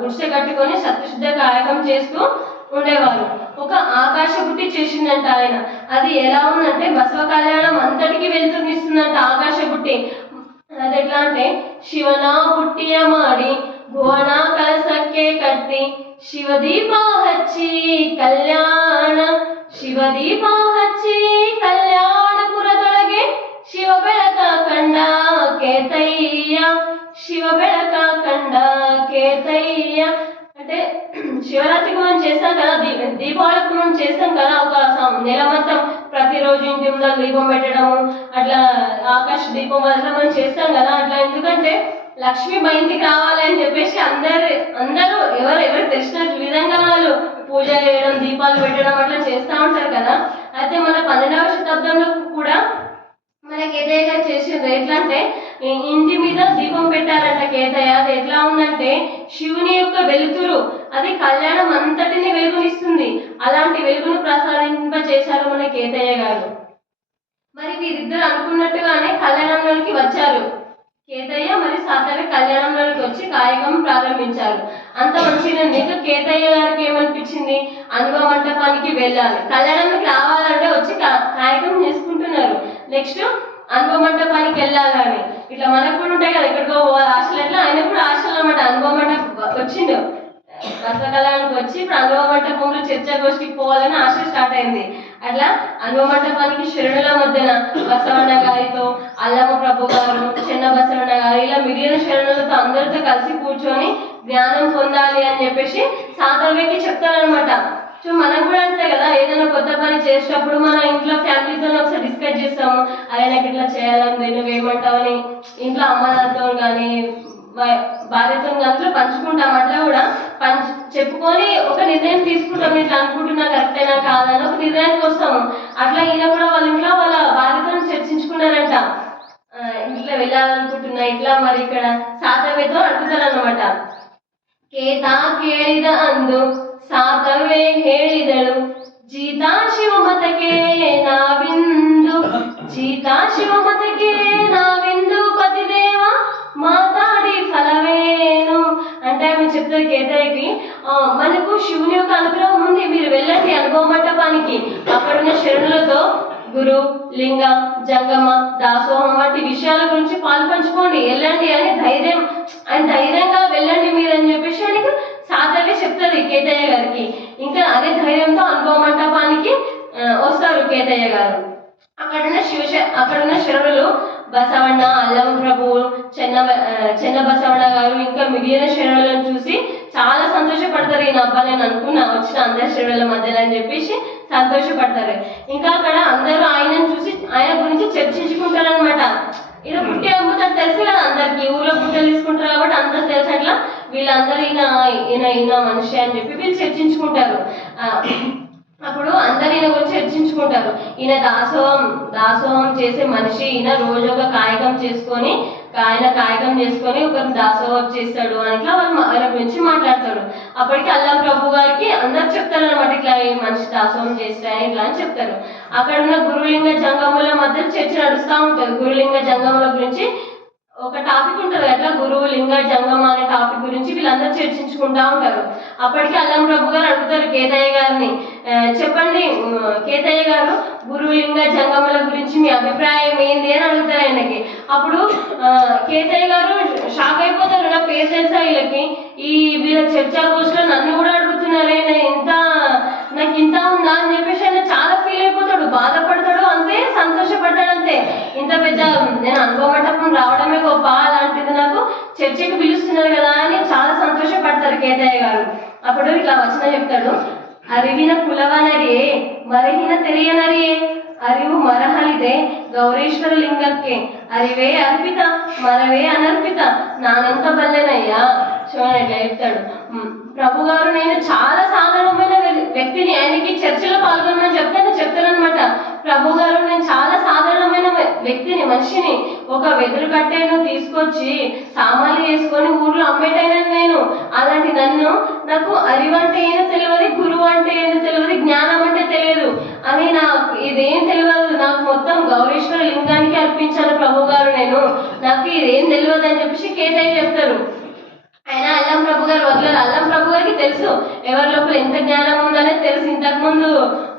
గుడిసె కట్టుకొని సత్యశుద్ధ కాయకం చేస్తూ ఉండేవారు. ఒక ఆకాశ బుట్టి చేసిందంట ఆయన. అది ఎలా ఉందంటే బసవ కళ్యాణం అంతటికి వెళ్తునిస్తుందంట ఆకాశ బుట్టి. అది ఎట్లా అంటే ಶಿವನ ಬುಟ್ಟಿಯ ಮಾಡಿ ಭುವನ ಕಲಸಕ್ಕೆ ಕಟ್ಟಿ ಶಿವದೀಪ ಹಚ್ಚಿ ಕಲ್ಯಾಣ ಶಿವದೀಪ ಹಚ್ಚಿ ಕಲ್ಯಾಣಪುರದೊಳಗೆ ಶಿವ ಬೆಳಕ ಕಂಡ ಕೇತಯ್ಯ ಶಿವ ಬೆಳಕ కండ కేతయ్య. అంటే శివరాత్రికి మనం చేస్తాం కదా, దీపావళికి మనం చేస్తాం కదా, ఒక నెల మొత్తం ప్రతిరోజు ఇంటి ముందర దీపం పెట్టడము, అట్లా ఆకాశ దీపం అట్లా మనం చేస్తాం కదా. అట్లా ఎందుకంటే లక్ష్మి మా ఇంటికి రావాలి అని చెప్పేసి అందరూ ఎవరు తెలిసిన విధంగా వాళ్ళు పూజ చేయడం, దీపాలు పెట్టడం అట్లా చేస్తూ ఉంటారు కదా. అయితే మన 12వ శతాబ్దంలో కూడా మన కేతయ్య గారు చేసింది ఎట్లా అంటే ఇంటి మీద దీపం పెట్టారంట కేతయ్య. అది ఎట్లా ఉందంటే శివుని యొక్క వెలుతురు అది కళ్యాణం అంతటిని వెలుగునిస్తుంది. అలాంటి వెలుగును ప్రసాదింప చేశారు మన కేతయ్య గారు. మరి వీరిద్దరు అనుకున్నట్టుగానే కళ్యాణంలోకి వచ్చారు. కేతయ్య మరి సాతవి కళ్యాణంలోకి వచ్చి కాయకం ప్రారంభించారు. అంత మంచిగా కేతయ్య గారికి ఏమనిపించింది, అనుభవ మంటపానికి వెళ్ళాలి, కళ్యాణంకి రావాలంటే వచ్చి కాయకం చేసుకుంటున్నారు. నెక్స్ట్ అనుభవ మంటపానికి వెళ్ళాలని ఇట్లా మనకు కూడా ఉంటాయి కదా, ఎక్కడికో ఆశలు ఎట్లా ఆయన కూడా ఆశలు అన్నమాట. అనుభవ మంటపం వచ్చిండు, బసవకళ్యాణానికి వచ్చి ఇప్పుడు అనుభవ మంటపంలో చర్చాగోష్ఠికి పోవాలని ఆశ స్టార్ట్ అయింది. అట్లా అనుభవ మంటపానికి శరణుల మధ్యన బసవಣ್ణ గారితో అల్లమ్మ ప్రభు గారు, చిన్న బసవಣ್ణ గారు ఇలా మిగిలిన శరణులతో అందరితో కలిసి కూర్చొని జ్ఞానం పొందాలి అని చెప్పేసి సాధవ్యకి చెప్తారనమాట. సో మనం కూడా అంతే కదా, ఏదైనా కొత్త పని చేసేటప్పుడు మన ఇంట్లో ఫ్యామిలీతో ఒకసారి డిస్కస్ చేస్తాము, అరే నాకు ఇట్లా చేయాలని నువ్వేమంటావు అని ఇంట్లో అమ్మతో కానీ భార్యతో కానీ పంచుకుంటాం. అట్లా కూడా చెప్పుకొని ఒక నిర్ణయం తీసుకుంటాం, ఇట్లా అనుకుంటున్నా కరెక్టేనా కాదని ఒక నిర్ణయానికి వస్తాము. అట్లా ఈయన కూడా వాళ్ళ ఇంట్లో వాళ్ళ భార్యతో చర్చించుకున్నారంట, ఇట్లా వెళ్ళాలనుకుంటున్నా ఇట్లా. మరి ఇక్కడ సాతవ్యతో అడుగుతారనమాట. ಕೇತಾ ಕೇಳಿದ ಅಂದು ಸಾತವೇ ಹೇಳಿದಳು, ಜೀತಾ ಶಿವಮತಕ್ಕೆ ನಾವಿಂದು ಜೀತಾ ಶಿವಮತಕ್ಕೆ ನಾವಿಂದು పతిదేవ మాతాడి ఫలవేను. అంటే ఆమె చెప్తారు కేతయ్యకి, మనకు శివుని యొక్క అనుగ్రహం ఉంది, మీరు వెళ్ళండి అనుభవ మంటపానికి, అక్కడున్న శరణులతో గురు, లింగ, జంగమ, దాసోహం వంటి విషయాల గురించి పాల్పంచుకోండి, వెళ్ళండి అని ధైర్యంగా వెళ్ళండి మీరు అని చెప్పేసి ఆయనకు సాధవ్య చెప్తుంది కేతయ్య గారికి. ఇంకా అదే ధైర్యంతో అనుభవ మంటపానికి వస్తారు కేతయ్య గారు. అక్కడున్న శరణులు బసవಣ್ణ, అల్లం ప్రభువు, చెన్న బసవಣ್ణ గారు ఇంకా మిగిలిన శరణులను చూసి చాలా సంతోషపడతారు. ఈయన అబ్బా నేను అనుకున్నా వచ్చిన అందరి శరణుల మధ్యలో అని చెప్పేసి సంతోషపడతారు. ఇంకా అక్కడ అందరూ ఆయనను చూసి ఆయన గురించి చర్చించుకుంటారు అనమాట. ఇలా పుట్టి అమ్ముతారు తెలుసు కదా అందరికి, ఊళ్ళో పుట్టలు తీసుకుంటారు కాబట్టి అందరు తెలుసు. అట్లా వీళ్ళందరూ ఈయన మనిషి అని చెప్పి వీళ్ళు చర్చించుకుంటారు. అప్పుడు అందరు ఈయన గురించి చర్చించుకుంటారు. ఈయన దాసోహం చేసే మనిషి, ఈయన రోజు ఒక కాయకం చేసుకొని ఒకరిని దాసోహం చేస్తాడు అని ఇట్లా వాళ్ళ గురించి మాట్లాడతాడు. అప్పటికి అల్లం ప్రభు గారికి అందరు చెప్తారు అనమాట, ఇట్లా ఈ మనిషి దాసోహం చేస్తాయని ఇట్లా అని చెప్తారు. అక్కడ ఉన్న గురులింగ జంగముల మధ్య చర్చ నడుస్తూ ఉంటుంది. గురులింగ జంగముల గురించి ఒక టాపిక్ ఉంటుంది అట్లా, గురువు, లింగ, జంగమ అనే టాపిక్ గురించి వీళ్ళందరూ చర్చించుకుంటా ఉంటారు. అప్పటికి అల్లం ప్రభు గారు అడుగుతారు కేతయ్య గారిని, చెప్పండి కేతయ్య గారు, గురువు, లింగ, జంగముల గురించి మీ అభిప్రాయం ఏంది అని అడుగుతారు ఆయనకి. అప్పుడు కేతయ్య గారు షాక్ అయిపోతారు, నా పేరు తెలుసా వీళ్ళకి, వీళ్ళ చర్చాగోష్ఠిలో నన్ను కూడా అడుగుతున్నారే, నాకు ఇంత ఉందా అని చెప్పేసి ఆయన చాలా ఫీల్ అయిపోతాడు, బాధపడతాడు, అంతే సంతోషపడతాడు అంతే. ఇంత పెద్ద నేను అనుభవ మంటపం రావడమే గొప్ప, అలాంటిది నాకు చర్చకి పిలుస్తున్నారు కదా అని చాలా సంతోషపడతారు కేతయ్య గారు. అప్పుడు ఇట్లా వచ్చిన చెప్తాడు, ಅರಿವಿನ ಕುಲವನರಿಯೇ ಮರಹಿನ ತೆರೆಯನರಿಯೇ ಅರಿವು ಮರಹಲಿದೆ ಗೌರೀಶ್ವರ ಲಿಂಗಕ್ಕೆ అరివే అర్పిత మరవే అనర్పిత నానెంత బల్లెనయ్యా. చూడండి ఎట్లా చెప్తాడు ప్రభు గారు, నేను చాలా సాధారణమైన వ్యక్తిని, ఆయనకి చర్చలో పాల్గొనమని చెప్తానమాట. ప్రభు గారు, నేను చాలా సాధారణమైన వ్యక్తిని, మనిషిని, ఒక వెదురు కట్టెను తీసుకొచ్చి సామాన్లు వేసుకొని ఊర్లో అమ్మేటైనా నేను. అలాంటి నాకు అరివు అంటే ఏదో తెలియదు, గురువు అంటే ఏదో తెలియదు, జ్ఞానం అంటే తెలియదు అని, నాకు ఇదేం తెలియదు, నాకు మొత్తం మొత్తం గౌరీశ్వర లింగానికి అర్పించాను ప్రభు గారు, నాకు ఇదేం తెలియదు అని చెప్పేసి కేతయ్య చెప్తారు. అయినా అల్లం ప్రభు గారు వదలరు. అల్లం ప్రభు గారికి తెలుసు ఎవరి లోపల ఎంత జ్ఞానం ఉందనేది తెలుసు. ఇంతకుముందు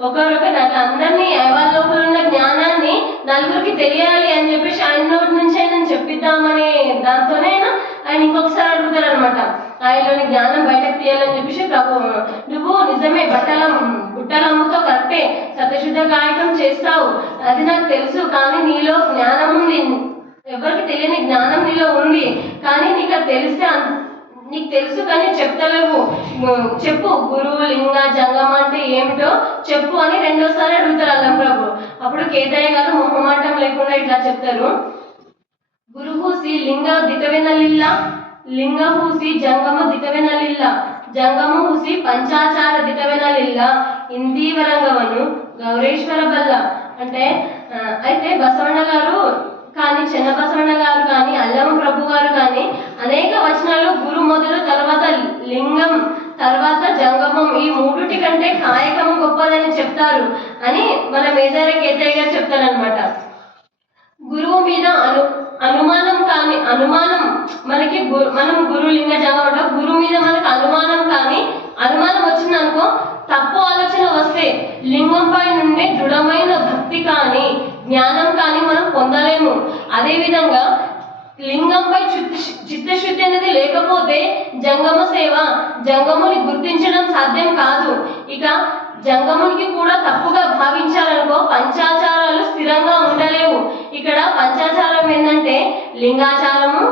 ఒకరొకరు అట్లా అందరినీ ఎవరి లోపల ఉన్న జ్ఞానాన్ని నలుగురికి తెలియాలి అని చెప్పేసి ఆయన నోటి నుంచి ఆయన చెప్పిద్దామని దాంతోనే ఆయన ఇంకొకసారి అడుగుతారు అనమాట. ఆయనలోని జ్ఞానం బయటకు తీయాలని చెప్పేసి ప్రభు, నువ్వు నిజమే బుట్టలమ్ముతో కరెక్టే, సత్యశుద్ధ కాయకం చేస్తావు, అది నాకు తెలుసు. కానీ నీలో జ్ఞానం ఉంది, ఎవరికి తెలియని జ్ఞానం నీలో ఉంది. కానీ నీకు అది తెలిస్తే నీకు తెలుసు కానీ చెప్తలేవు, చెప్పు గురువు లింగ జంగమ అంటే ఏమిటో చెప్పు అని రెండోసారి అడుగుతారు అల్లం ప్రభు. అప్పుడు కేతయ్య గారు మొహమాటం లేకుండా ఇట్లా చెప్తారు. గురుహూసి లింగ దిటవెనలిల్ల, లింగ హూసి జంగమ దిటవెనలిల్ల, జంగమ హూసి పంచాచార దిటవెనలిల్ల, ఇందీవరంగవను గౌరేశ్వర బల్ల. అంటే అయితే బసవಣ್ణ గారు కానీ, చెన్నబసవಣ್ణ గారు కానీ, అల్లం ప్రభు గారు కానీ అనేక వచనాలు గురు మొదలు తర్వాత లింగం తర్వాత జంగమం ఈ మూడుటి కంటే కాయకం గొప్పదని చెప్తారు అని మన మేజారి కేతయ్య గారు చెప్తారనమాట. గురువు మీద అనుమానం కానీ, అనుమానం మనకి మనం గురు లింగ జంగమ గురువు మీద మనకు అనుమానం వచ్చిందనుకో, తప్పు ఆలోచన వస్తే లింగంపై నుండి దృఢమైన భక్తి కానీ జ్ఞానం కానీ మనం పొందలేము. అదేవిధంగా లింగంపై చిత్తశుద్ధి అనేది లేకపోతే జంగమ సేవ, జంగముని గుర్తించడం సాధ్యం కాదు. ఇక జంగమునికి కూడా తప్పుగా భావించాలనుకో పంచాచారాలు స్థిరంగా ఉండలేవు. ఇక్కడ పంచాచారం ఏంటంటే లింగాచారము,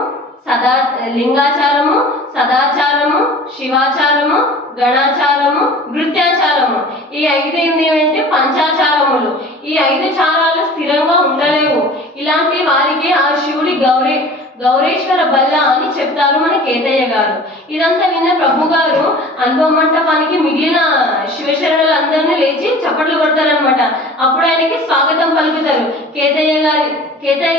సదాచారము, శివాచారము, గణాచారము, నృత్యాచారము. ఈ 5 ఏంటంటే పంచాచారములు. ఈ 5 చారాలు స్థిరంగా ఉండలేవు. ఇలాంటి వారికి ఆ శివుడి గౌరేశ్వర బల్ల అని చెప్తారు మన కేతయ్య గారు. ఇదంతా విన్న ప్రభు గారు అనుభవ మంటపానికి మిగిలిన శివశరణులందరినీ లేచి చప్పట్లు కొడతారనమాట. అప్పుడు ఆయనకి స్వాగతం పలుకుతారు. కేతయ్య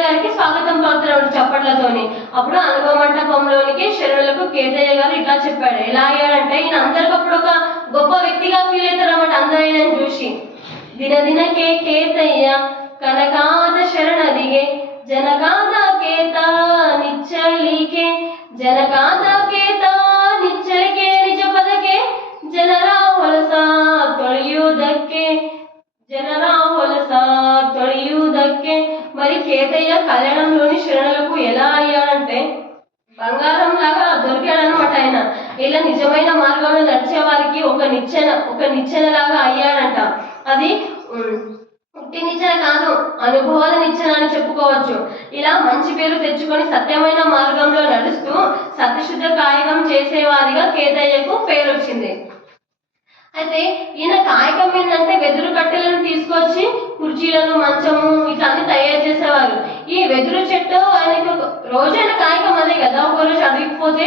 గారికి స్వాగతం పలుకుతారు చప్పట్లతోని. అప్పుడు అనుభవ మంటపంలోనికి శరణులకు కేతయ్య గారు ఇట్లా చెప్పాడు. ఎలా అయ్యాడంటే ఈయన అందరికప్పుడు ఒక గొప్ప వ్యక్తిగా ఫీల్ అవుతారు అన్నమాట అందరూ ఆయనను చూసి. దినదినకే కేతయ్య కనకాద శరణదిగే, ಜನಕಾದ ಕೇತ ನಿಚ್ಚಲಿಕೆ, ಜನಕಾದ ಕೇತ ನಿಚ್ಚಲಿಕೆ, ನಿಜ ಪದಕ್ಕೆ ಜನರ ಹೊಲಸ ತೊಳೆಯುವುದಕ್ಕೆ. మరి కేతయ్య కళ్యాణంలోని శరణులకు ఎలా అయ్యాడంటే బంగారం లాగా దొరికాడనమాట. ఆయన ఇలా నిజమైన మార్గంలో నడిచే వారికి ఒక నిచ్చెన లాగా అయ్యాడంట. అది పుట్టి నిచ్చెన కాదు, అనుభవాల నిచ్చెన అని చెప్పుకోవచ్చు. ఇలా మంచి పేరు తెచ్చుకొని సత్యమైన మార్గంలో నడుస్తూ సత్యశుద్ధ కాయకం చేసేవారిగా కేతయ్యకు పేరు వచ్చింది. అయితే ఈయన కాయకం ఏంటంటే వెదురు కట్టెలను తీసుకొచ్చి కుర్చీలను, మంచము ఇట్లా అన్ని తయారు చేసేవారు. ఈ వెదురు చెట్టు ఆయనకు రోజైన కాయకం అదే కదా. ఒకరోజు అడిగిపోతే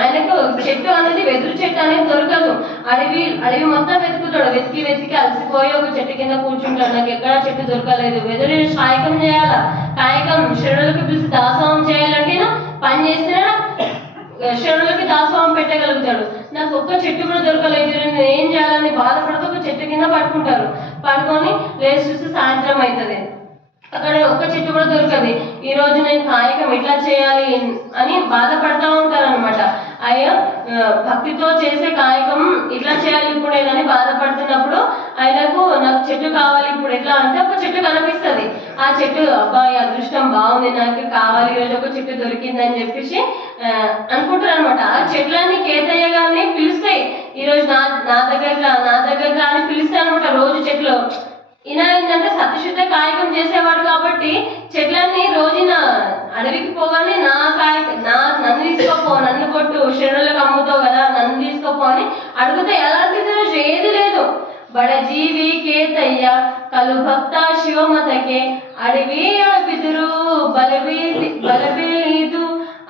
ఆయనకు చెట్టు అనేది వెదురు చెట్టు అనేది దొరకదు. అడవి మొత్తం వెతుకుతాడు. వెతికి అలసిపోయి ఒక చెట్టు కింద కూర్చుంటాడు. నాకు ఎక్కడా చెట్టు దొరకలేదు. వెదురు కాయకం చేయాలా, కాయకం శరణులకు పిలిచి దాసోహం చేయాలంటే పని చేస్తేనే శరణులకి దాసోహం పెట్టగలుగుతాడు. నాకు ఒక్క చెట్టు కూడా దొరకలేదు, నేను ఏం చేయాలని బాధపడుతూ ఒక చెట్టు కింద పడుకొని లేచి చూస్తే సాయంత్రం అవుతుంది. అక్కడ ఒక్క చెట్టు కూడా దొరకదు. ఈ రోజు నేను కాయకం ఎట్లా చేయాలి అని బాధపడతా ఉంటారనమాట. అయ్యో భక్తితో చేసే కాయకం ఇట్లా చేయాలి ఇప్పుడేనని బాధపడుతున్నప్పుడు ఆయనకు నాకు చెట్టు కావాలి ఇప్పుడు ఎట్లా అంటే ఒక చెట్టు కనిపిస్తుంది. ఆ చెట్టు అబ్బాయి అదృష్టం బాగుంది, నాకు కావాలి ఈరోజు ఒక చెట్టు దొరికిందని చెప్పేసి అనుకుంటారు అనమాట. ఆ చెట్లన్నీ కేతయ్య గారిని పిలుస్తాయి. ఈరోజు నా దగ్గర అని పిలుస్తాయి అనమాట. రోజు చెట్లు ఈయన ఏంటంటే సత్యశుద్ధ కాయకం చేసేవాడు కాబట్టి చెట్లన్నీ రోజున అడవికి పోగానే నన్ను తీసుకోపో, నన్ను కొట్టు, శరణులకు అమ్ముతావు కదా, నన్ను తీసుకోపో అని అడిగితే ఎలాంటిది రోజు ఏది లేదు. బడజీవి కేతయ్య కలు భక్త శివమతకే, అడవి అడపిదురు బలబీదు,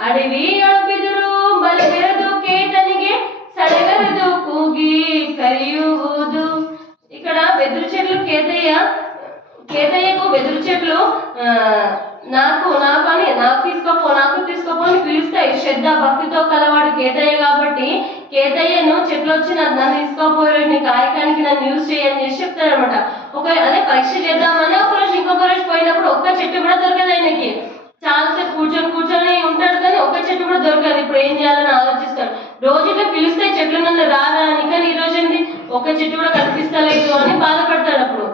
అడవి అడపిదురు బలబెరదు, కేతనిಗೆ సడగరదు కూగి కరియుವುದು. ఇక్కడ వెదురు చెట్లు కేతయ్యకు వెదురు చెట్లు నాకు తీసుకోపో అని పిలుస్తాయి. శ్రద్ధ భక్తితో కలవాడు కేతయ్య కాబట్టి కేతయ్యను చెట్లు వచ్చి నన్ను తీసుకోపోయారు, నీ కాయకానికి నన్ను యూజ్ చేయని చేసి చెప్తారనమాట. అదే పరీక్ష చేద్దామని ఒక రోజు ఇంకొక రోజు పోయినప్పుడు ఒక్క చెట్టు కూడా దొరకదు ఆయనకి. చాలాసేపు కూర్చొని ఉంటాడు కానీ ఒక్క చెట్టు కూడా దొరకదు. ఇప్పుడు ఏం చేయాలని ఆలోచిస్తాడు. రోజు ఇట్లా పిలిస్తే చెట్లు నన్ను రారా అని, కానీ ఈ రోజు ఏంటి ఒక్క చెట్టు కూడా కనిపిస్తలేదు అని బాధపడతాడు. అప్పుడు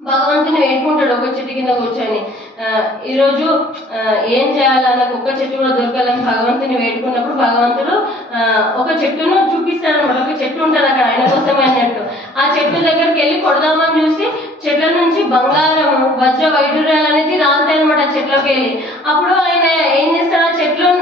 భగవంతుని వేడుకుంటాడు ఒక చెట్టు కింద కూర్చొని. ఈరోజు ఏం చేయాలి, నాకు ఒక్క చెట్టు కూడా దొరకాలని భగవంతుని వేడుకున్నప్పుడు భగవంతుడు ఒక చెట్టును చూపిస్తాడు అనమాట. ఒక చెట్టు ఉంటుంది అక్కడ ఆయన కోసమే అన్నట్టు. ఆ చెట్టు దగ్గరికి వెళ్ళి కొడదామని చూసి చెట్ల నుంచి బంగారం వజ్ర వైడూర్యాలు అనేది రాలుతాయి అనమాట చెట్లకి వెళ్ళి. అప్పుడు ఆయన ఏం చేస్తాడు, ఆ చెట్లు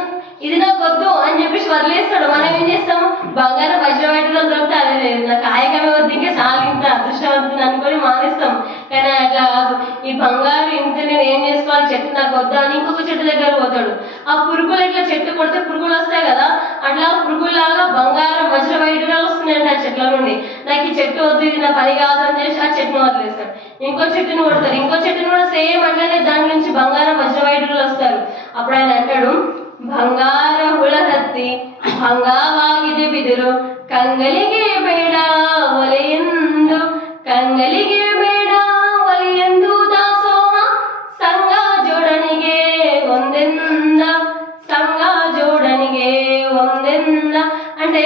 ఇది నాకు వద్దు అని చెప్పేసి వదిలేస్తాడు. మనం ఏం చేస్తాము, బంగారం వజ్ర వైడూర్యాలు దొరికితే అదే నా కాయకమే వద్దు ఇంకా చాలా ఇంత అదృష్టవంతుని అనుకొని మానేస్తాం. కానీ అట్లా కాదు, ఈ బంగారు ఇంత నేను ఏం చేసుకోవాలి, చెట్టు నాకు వద్దా అని ఇంకొక చెట్టు దగ్గర పోతాడు. ఆ పురుగులు ఇట్లా చెట్టు కొడితే పురుగులు వస్తాయి కదా, అట్లా పురుగులాగా బంగారం వజ్ర వైడూర్యాలు వస్తున్నాయంట ఆ చెట్ల నుండి. నాకు ఈ చెట్టు వద్దు, ఇది నా పని కాదు అని చేసి ఆ చెట్టును వదిలేస్తాడు. ఇంకో చెట్టును కొడతారు, ఇంకో చెట్టును కూడా సేమ్ అట్లనే దాని నుంచి బంగారం వజ్ర వైడూర్యాలు వస్తారు. అప్పుడు ఆయన అంటాడు, ಬಂಗಾರ ಹುಳ ಹತ್ತಿ ಭಂಗವಾಗಿದೆ ಬಿದಿರು, ಕಂಗಲಿಗೆ ಬೇಡ ಒಲೆಯೆಂದು, ಕಂಗಲಿಗೆ ಬೇಡ ಒಲೆಯೆಂದು ದಾಸೋಹ, ಸಂಘ ಜೋಡಣಿಗೆ ಒಂದೆಂದ, సంఘ జోడనిగే వందెంద. అంటే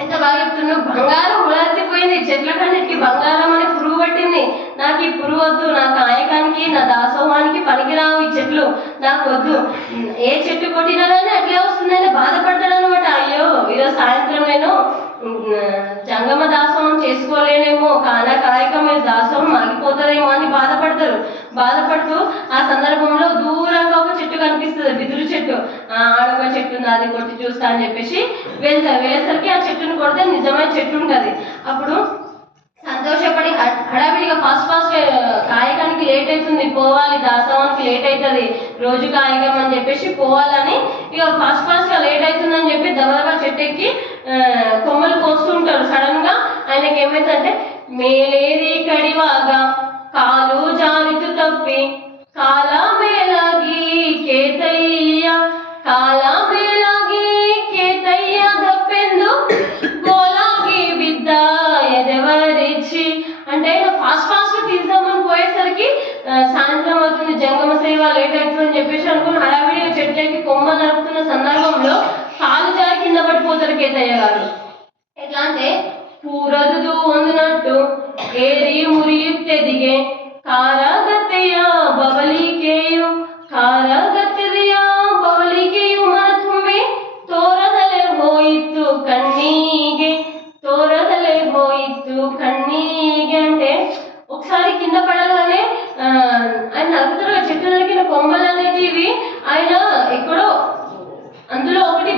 ఎంత బాగా చెప్తున్నావు, బంగారం ఉలర్చిపోయింది, చెట్ల కన్నిటికి బంగారం అనే పురుగు పట్టింది, నాకు ఈ పురుగు వద్దు, నా కాయకానికి నా దాసోహానికి పనికిరావు ఈ చెట్లు నాకు వద్దు. ఏ చెట్టు కొట్టినా కానీ అట్లే వస్తుందని బాధపడతాడు అనమాట. అయ్యో ఈరోజు సాయంత్రం నేను జంగమ దాసోహం చేసుకోలేనేమో, కానా కాయకం మీద దాసోహం ఆగిపోతుందేమో అని బాధపడుతూ ఆ సందర్భంలో దూరంగా ఒక చెట్టు కనిపిస్తుంది, బిదురు చెట్టు. ఆడొక చెట్టు ఉంది, అది కొట్టి చూస్తా అని చెప్పేసి వెళ్ళేసరికి ఆ చెట్టును కొడితే నిజమైన చెట్టు ఉంటుంది. అప్పుడు సంతోషపడి హడావిడిగా ఫాస్ట్ కాయకానికి లేట్ అవుతుంది, పోవాలి దాసవానికి లేట్ అవుతుంది, రోజు కాయకం అని చెప్పేసి పోవాలని ఇక ఫాస్ట్ గా లేట్ అవుతుందని చెప్పి దబదబా చెట్టు ఎక్కి కొమ్మలు కోస్తుంటారు. సడన్ గా ఆయనకి ఏమైందంటే, మేలేరి కడివాగా కాలు జారితు తప్పి కాల మేలాగి కేతయ్య, కాల మేలాగి కేతయ్య దప్పెందు గోలాగి బిద్ద ఎదవరిచి. అంటే ఫాస్ట్ గా తీద్దామని పోయేసరికి సాయంత్రం అవుతుంది, జంగమ సేవ లేట్ అవుతుందని చెప్పేసి అనుకుని హడావిడిగా చెట్లకి కొమ్మ నరుకుతున్న సందర్భంలో కాలు జారి కింద పడిపోతారు కేతయ్య గారు. ఎట్లా అంటే, పూరదు వందునట్టు ఏరి మురియుత్తెదిగే ಕಾರಗತ್ತೆಯ ಬವಲಿಕೆಯು, ಕಾರಗತ್ತೆಯ ಬವಲಿಕೆಯು ಮನ ತುಂಬಿ ತೋರದಲೆ ಹೋಯಿತು ಕಣ್ಣಿಗೆ, తోరదలే హోయిత్తు కన్నీగే. అంటే ఒకసారి కింద పడగానే ఆయన నలుగుతారు, చెట్టు నరికిన కొమ్మలు అనేటివి ఆయన ఎక్కడో అందులో ఒక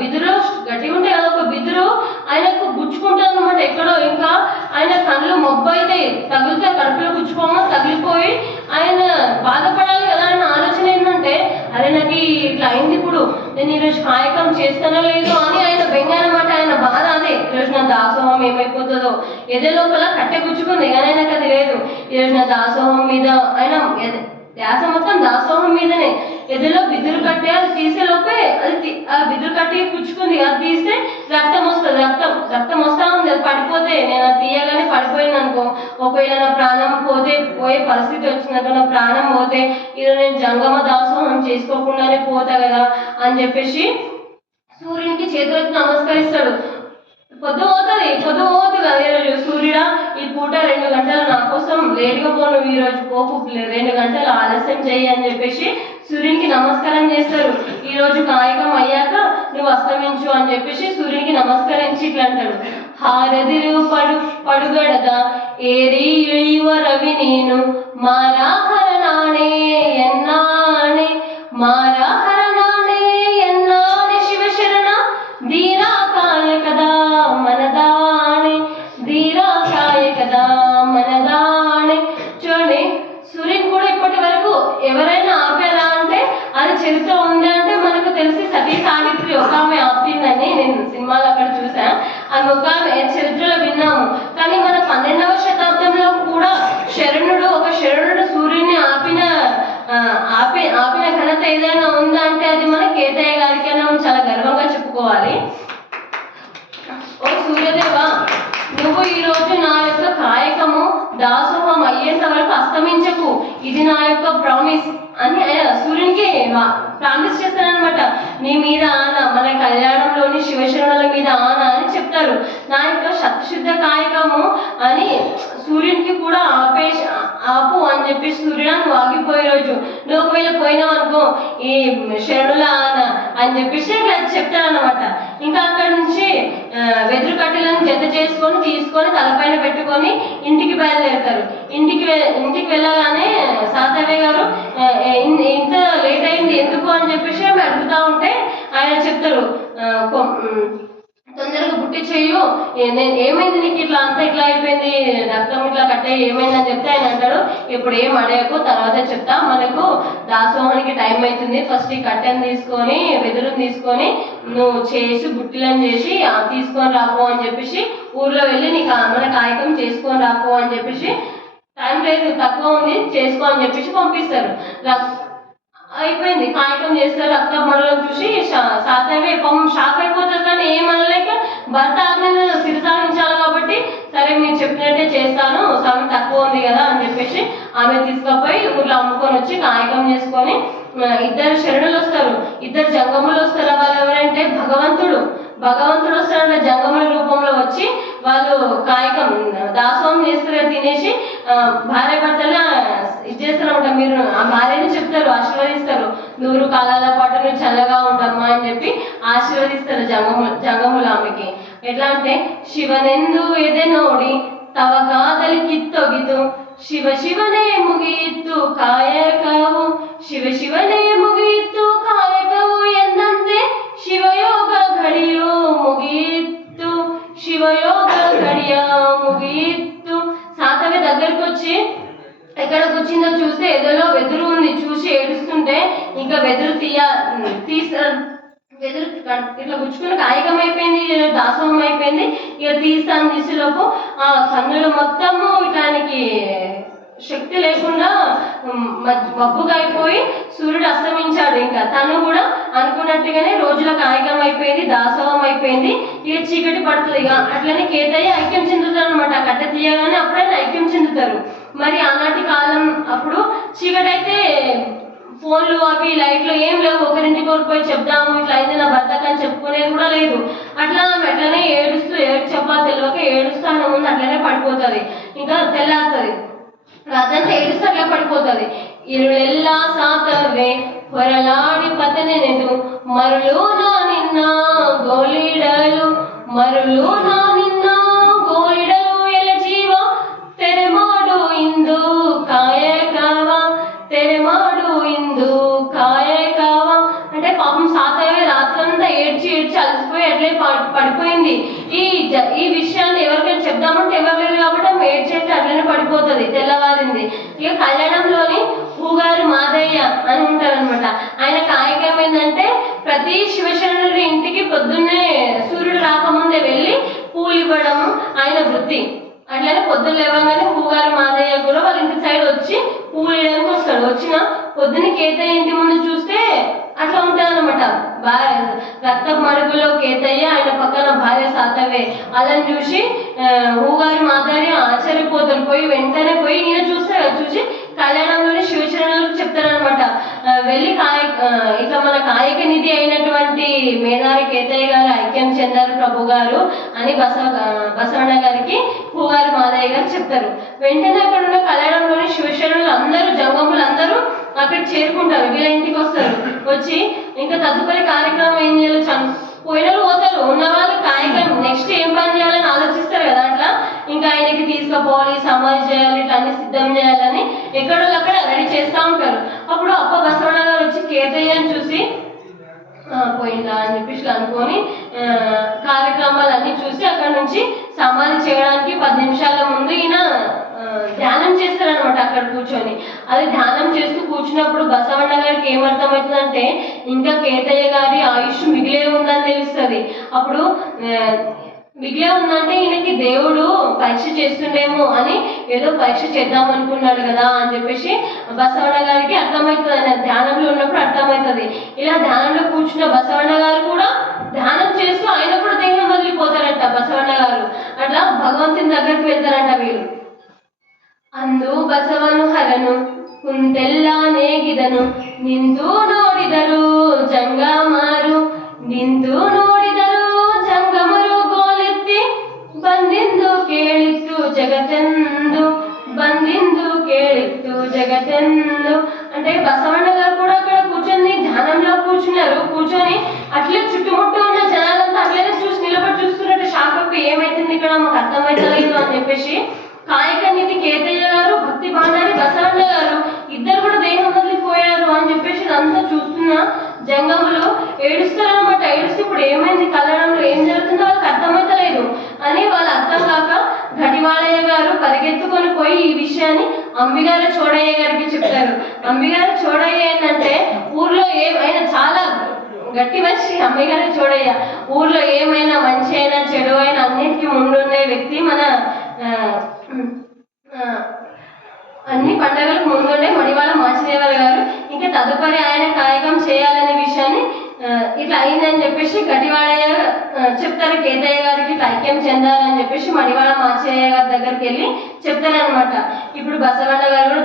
బిదురు గట్టిగా ఉంటాయి కదా, ఒక బిదురు ఆయనకు గుచ్చుకుంటుంది అనమాట ఎక్కడో. ఇంకా ఆయన కళ్ళు మొబ్బు అయితే తగిలితే కడుపులో గుచ్చుకోమో తగిలిపోయి ఆయన బాధపడాలి కదా. ఆయన ఆలోచన ఏంటంటే, అరే నాకు ఇట్లా అయింది, ఇప్పుడు నేను ఈరోజు కాయకం చేస్తానో లేదో అని ఆయన బెంగ అనమాట. ఆయన బాధ అదే, ఈరోజు నా దాసోహం ఏమైపోతుందో. ఎదే లోపల కట్టె గుచ్చుకుంది కానీ ఆయనకు అది లేదు. ఈరోజు నా దాసోహం మీద ఆయన ధ్యాస మొత్తం దాసోహం మీదనే. ఎదులో బిదురు కట్టే అది తీసే లోపే అది ఆ బిదురు కట్టి పుచ్చుకుంది, అది తీస్తే రక్తం వస్తుంది. రక్తం వస్తా ఉంది, అది పడిపోతే నేను అది తీయగానే పడిపోయింది అనుకో, ఒకవేళ నా ప్రాణం పోయే పరిస్థితి వచ్చిందనుకో, నా ప్రాణం పోతే ఈరోజు నేను జంగమ దాసోహం చేసుకోకుండానే పోతా కదా అని చెప్పేసి సూర్యునికి చేతులకి నమస్కరిస్తాడు. పొద్దు పోతుంది కదా ఈరోజు, సూర్యుడా ఈ పూట 2 గంటలు నా కోసం లేటుగా పోను, ఈరోజు పోపు 2 గంటలు ఆలస్యం చెయ్యి అని చెప్పేసి సూర్యునికి నమస్కారం చేస్తారు. ఈరోజు కాయకం అయ్యాక నువ్వు అస్తమించు అని చెప్పేసి సూర్యునికి నమస్కరించి ఇట్లా అంటాడు, హారదిరు పడుగడద ఏరి రవి నేను మారాహరణానే ఎన్నానే, మారాహరణానే ఎన్నానే శివశరణ ధీరాకాయ కదా మనదాణೆ, ధీరాకాయ కదా మనదాణೆ. చూడండి, సూర్యుని కూడా ఇప్పటి వరకు ఎవరైనా ఆపారా అంటే అది చరిత్ర ఉంది అంటే మనకు తెలిసి సతీ సావిత్రి ఒక ఆమె ఆపిందని నేను సినిమాలో అక్కడ చూసాను. ఆమె ఒక ఆమె చరిత్రలో విన్నాము. కానీ మన 12వ శతాబ్దంలో కూడా ఒక శరణుడు సూర్యుని ఆపిన ఘనత ఏదైనా ఉందా అంటే అది మన కేతయ్య గారికైనా చాలా గర్వంగా చెప్పుకోవాలి. ఓ సూర్యదేవా, నువ్వు ఈరోజు నా యొక్క కాయకము దాసోహం అయ్యేంత వరకు అస్తమించకు, ఇది నా యొక్క ప్రామిస్ అని ఆయన సూర్యునికి ప్రామిస్ చేస్తారనమాట. నీ మీద ఆన, మన కళ్యాణంలోని శివశరణుల మీద ఆన అని చెప్తారు. నా యొక్క శతశుద్ధ కాయకము అని సూర్యునికి కూడా ఆపు అని చెప్పి సూర్యుడు నువ్వు ఆగిపోయే రోజు నువ్వు ఒకవేళ పోయినావు అనుకో ఈ శరణుల ఆన అని చెప్పేసి ఇట్లా చెప్తారనమాట. ఇంకా అక్కడ నుంచి వెదురు కట్టెలను జత చేసుకొని తీసుకొని తలపైన పెట్టుకొని ఇంటికి బయలుదేరుతారు. ఇంటికి వెళ్ళగానే సాతవ్య గారు ఇంత లేట్ అయింది ఎందుకు అని చెప్పేసి ఆమె అడుగుతా ఉంటే ఆయన చెప్తారు, తొందరగా బుట్టి చెయ్యు, నేను ఏమైంది నీకు ఇట్లా అంతా ఇట్లా అయిపోయింది, రక్తం ఇట్లా కట్టే ఏమైందని చెప్తే ఆయన అంటాడు, ఇప్పుడు ఏం అడగకు, తర్వాత చెప్తా, మనకు దాసోహానికి టైం అవుతుంది, ఫస్ట్ ఈ కట్టెను తీసుకొని వెదురుని తీసుకొని నువ్వు చేసి బుట్టిలను చేసి తీసుకొని రాపో అని చెప్పేసి ఊర్లో వెళ్ళి నీకు మన కాయకం చేసుకొని రాపో అని చెప్పేసి, టైం లేదు తక్కువ ఉంది చేసుకో అని చెప్పేసి పంపిస్తారు. అయిపోయింది కాయకం చేస్తారు. రక్తం మడడం చూసి సాతవ్య షాక్ అయిపోతారు, కానీ ఏమనలేక భర్త ఆజ్ఞను శిరసాగించాలి కాబట్టి సరే మీరు చెప్పినట్టే చేస్తాను, సమయం తక్కువ ఉంది కదా అని చెప్పేసి ఆమె తీసుకుపోయి ఊర్లో అమ్ముకొని వచ్చి కాయకం చేసుకొని ఇద్దరు శరణులు వస్తారు, ఇద్దరు జంగములు వస్తారు. వాళ్ళు ఎవరంటే భగవంతుడు వస్తారంటే జంగముల రూపంలో వచ్చి వాళ్ళు కాయకం దాసోహం చేస్తారు, తినేసి భార్య భర్తల ఇది చేస్తారన్నమాట. మీరు ఆ భార్యని చెప్తారు, ఆశీర్వదిస్తారు, 100 కాలాల పాటు మీరు చల్లగా ఉండమ్మా అని చెప్పి ఆశీర్వదిస్తారు జంగములు ఆమెకి. ఎట్లా అంటే ಶಿವನೆಂದು ಎದೆ ನೋಡಿ ತವ ಕಾದಲಿ ಕಿತ್ತೊಗಿತು, ಶಿವ ಶಿವನೇ ಮುಗಿಯಿತು ಕಾಯಕವು, ಶಿವ ಶಿವನೇ ಮುಗಿಯಿತು ಕಾಯಕವು ಎಂದಂತೆ ಶಿವಯೋಗ ಘಡಿಯೋ ಮುಗಿಯಿತು, ಶಿವಯೋಗ ఘడియ ముగియిత్తు. సాతవ్య దగ్గరకు వచ్చి ఎక్కడ కూర్చుందో చూస్తే ఎదురులో వెదురు ఉంది, చూసి ఏడుస్తుంటే ఇంకా వెదురు వెదురు ఇట్లా గుచ్చుకుని కాయకం అయిపోయింది, దాసోహం అయిపోయింది, ఇక తీస్తాను తీసేలోపు ఆ కన్నులు మొత్తము ఇట్లానికి శక్తి లేకుండా మబ్బుగా అయిపోయి సూర్యుడు అస్తమించాడు. ఇంకా తను కూడా అనుకున్నట్టుగానే రోజుల కాయకం అయిపోయింది, దాసోహం అయిపోయింది, ఇక చీకటి పడుతుంది. ఇక అట్లనే కేతయ్య ఐక్యం చెందుతారు అనమాట. కట్ట తీయగానే అప్పుడైనా ఐక్యం చెందుతారు. మరి ఆనాటి కాలం అప్పుడు చీకటి అయితే ఫోన్లు అవి లైట్లు ఏం లేవు, ఒకరింటికి పోయి చెప్దాము ఇట్లా అయితే నా భర్తకు అని చెప్పుకునేది కూడా లేదు. అట్లనే ఏడుస్తూ చెప్పాలి తెలియక ఏడుస్తాను ముందు అట్లనే పడిపోతుంది. ఇంకా తెల్లారుతుంది, రాత్రంతా ఏడుస్తూ అట్లా పడిపోతుంది. ఇరుಳೆల్లా సాతవ్వే ಹೊರಲಾಡಿ ಪತನೆನೆದು ಮರುಳು ನಾ ನಿನ್ನ ಗೋಳಿಡಲು, ಮರುಳು ನಾ ನಿನ್ನ ಗೋಳಿಡಲು ಎಲ ಜೀವ ತೆರೆ ಮಾಡು ಇಂದು ಕಾಯಕವ, తెరే మాడు ఇందు కాయకవ. అంటే పాపం సాతవ్య రాత్రంతా ఏడ్చి అలసిపోయి అట్లే పడిపోయింది. ఈ విషయాన్ని ఎవరికైనా చెప్దామంటే ఎవరు లేరు కాబట్టి ఆమె ఏడ్చి అట్లనే పడిపోతుంది, తెల్లవారింది. ఇక కళ్యాణంలోని పూగారు మాదయ్య అని ఉంటారనమాట. ఆయన కాయకం ఏంటంటే ప్రతి శివశరణుడి ఇంటికి పొద్దున్నే సూర్యుడు రాకముందే వెళ్ళి పూలు ఇవ్వడము ఆయన వృత్తి. అట్లనే పొద్దున్న లేవగానే పూగారు మాదయ్య కూడా వాళ్ళ ఇంటి సైడ్ వచ్చి పువ్వులు వేయడానికి వస్తాడు. వచ్చిన పొద్దున్న కేతయ్య ఇంటి ముందు చూస్తే అట్లా ఉంటుంది అనమాట. రక్త మడుగులో కేతయ్య, ఆయన పక్కన భార్య సాతవ్య. అదని చూసి పూగారి మాదయ్య ఆశ్చర్యపోతారు. వెంటనే పోయి ఈయన చూసి కళ్యాణంలోని శివచరణులకు చెప్తారనమాట. వెళ్ళి ఇట్లా మన కాయక నిధి అయినటువంటి మేధారి కేతయ్య గారు ఐక్యం చెందారు ప్రభు గారు అని బసవಣ್ణ గారికి పూగారి మాదయ్య గారు చెప్తారు. వెంటనే అక్కడ ఉన్న కళ్యాణంలోని శివశరణులు అందరూ జంగములు అందరూ అక్కడ చేరుకుంటారు, వీళ్ళ ఇంటికి వస్తారు. వచ్చి ఇంకా తదుపరి కార్యక్రమం ఏం చేయాలి, పోయిన పోతారు, ఉన్న వాళ్ళు కాయకం నెక్స్ట్ ఏం పని చేయాలని ఆలోచిస్తారు కదా. అట్లా ఇంకా ఆయనకి తీసుకుపోవాలి, సమాధి చేయాలి, ఇట్లా అన్ని సిద్ధం చేయాలని ఎక్కడో అక్కడ రెడీ చేస్తూ ఉంటారు. అప్పుడు అప్ప బసవಣ್ణ గారు వచ్చి కేతయ్యని చూసి పోయిందా అని చెప్పేసి అనుకొని కార్యక్రమాలన్నీ చూసి అక్కడ నుంచి సమాధి చేయడానికి 10 నిమిషాల ముందు ఈయన ధ్యానం చేస్తారనమాట అక్కడ కూర్చొని. అది ధ్యానం చేస్తూ కూర్చున్నప్పుడు బసవಣ್ణ గారికి ఏమర్థమవుతుందంటే ఇంకా కేతయ్య గారి ఆయుష్ మిగిలే ఉందని తెలుస్తుంది. అప్పుడు మిగిలే ఉందంటే ఈయనకి దేవుడు పరీక్ష చేస్తుండేమో అని, ఏదో పరీక్ష చేద్దాం అనుకున్నాడు కదా అని చెప్పేసి బసవಣ್ణ గారికి అర్థమవుతుంది. ఆయన ధ్యానంలో ఉన్నప్పుడు అర్థమవుతుంది. ఇలా ధ్యానంలో కూర్చున్న బసవಣ್ణ గారు కూడా ధ్యానం చేస్తూ ఆయన కూడా దేహం వదిలిపోతారంట బసవಣ್ణ గారు. అట్లా భగవంతుని దగ్గరికి వెళ్తారంట వీళ్ళు. ಅಂದು ಬಸವನು ಹರನು ಕುಂತೆಲ್ಲ ನೇಗಿದನು ನಿಂತು ನೋಡಿದರು ಜಂಗಮರು ನಿಂತು ನೋಡಿದರು ಜಂಗಮರು ಗೋಲೆತ್ತಿ ಬಂದಿಂದು ಕೇಳಿತ್ತು ಜಗತ್ತೆಂದು ಬಂದಿಂದು ಕೇಳಿತ್ತು జగతెందు. అంటే బసవಣ್ణ గారు కూడా అక్కడ కూర్చొని ధ్యానంలో కూర్చొని అట్లే చుట్టుముట్టు ఉన్న జనాలంతా అట్లనే నిలబడి చూస్తున్నట్టు షాక్ అయిపోయి ఏమైతుంది ఇక్కడ మాకు అర్థమైతలేదు అని చెప్పేసి కాయకనిధి కేతయ్య గారు, భక్తి బాండారి బసవಣ್ణ గారు ఇద్దరు కూడా దేహం వదిలిపోయారు అని చెప్పేసి అంతా చూస్తున్న జంగములు ఏడుస్తారనమాట. ఏడుస్తే ఇప్పుడు ఏమైంది, కళ్యాణంలో ఏం జరుగుతుందో వాళ్ళకి అర్థమైతలేదు అని వాళ్ళు అర్థం కాక ఘటివాళయ్య గారు పరిగెత్తుకొని పోయి ఈ విషయాన్ని అంబిగార చోడయ్య గారికి చెప్తారు. అంబిగార చోడయ్య ఏంటంటే ఊర్లో ఏమైనా చాలా గట్టి మనిషి. అంబిగార చోడయ్య ఊర్లో ఏమైనా మంచి అయినా చెడు అయినా అన్నిటికీ ముందుండే వ్యక్తి. మన అన్ని పండుగలకు ముందుండే మడివాళ్ళ మాచిదేవర గారు. ఇంకా తదుపరి ఆయన కాయకం చేయాలనే విషయాన్ని ఇట్లా అయిందని చెప్పేసి గటివాడయ్య చెప్తారు కేతయ్య గారికి. ఇట్లా ఐక్యం చెందాలని చెప్పేసి మడివాళ్ళ మాచయ్య గారి దగ్గరికి వెళ్ళి చెప్తారనమాట. ఇప్పుడు బసవಣ್ణ గారు కూడా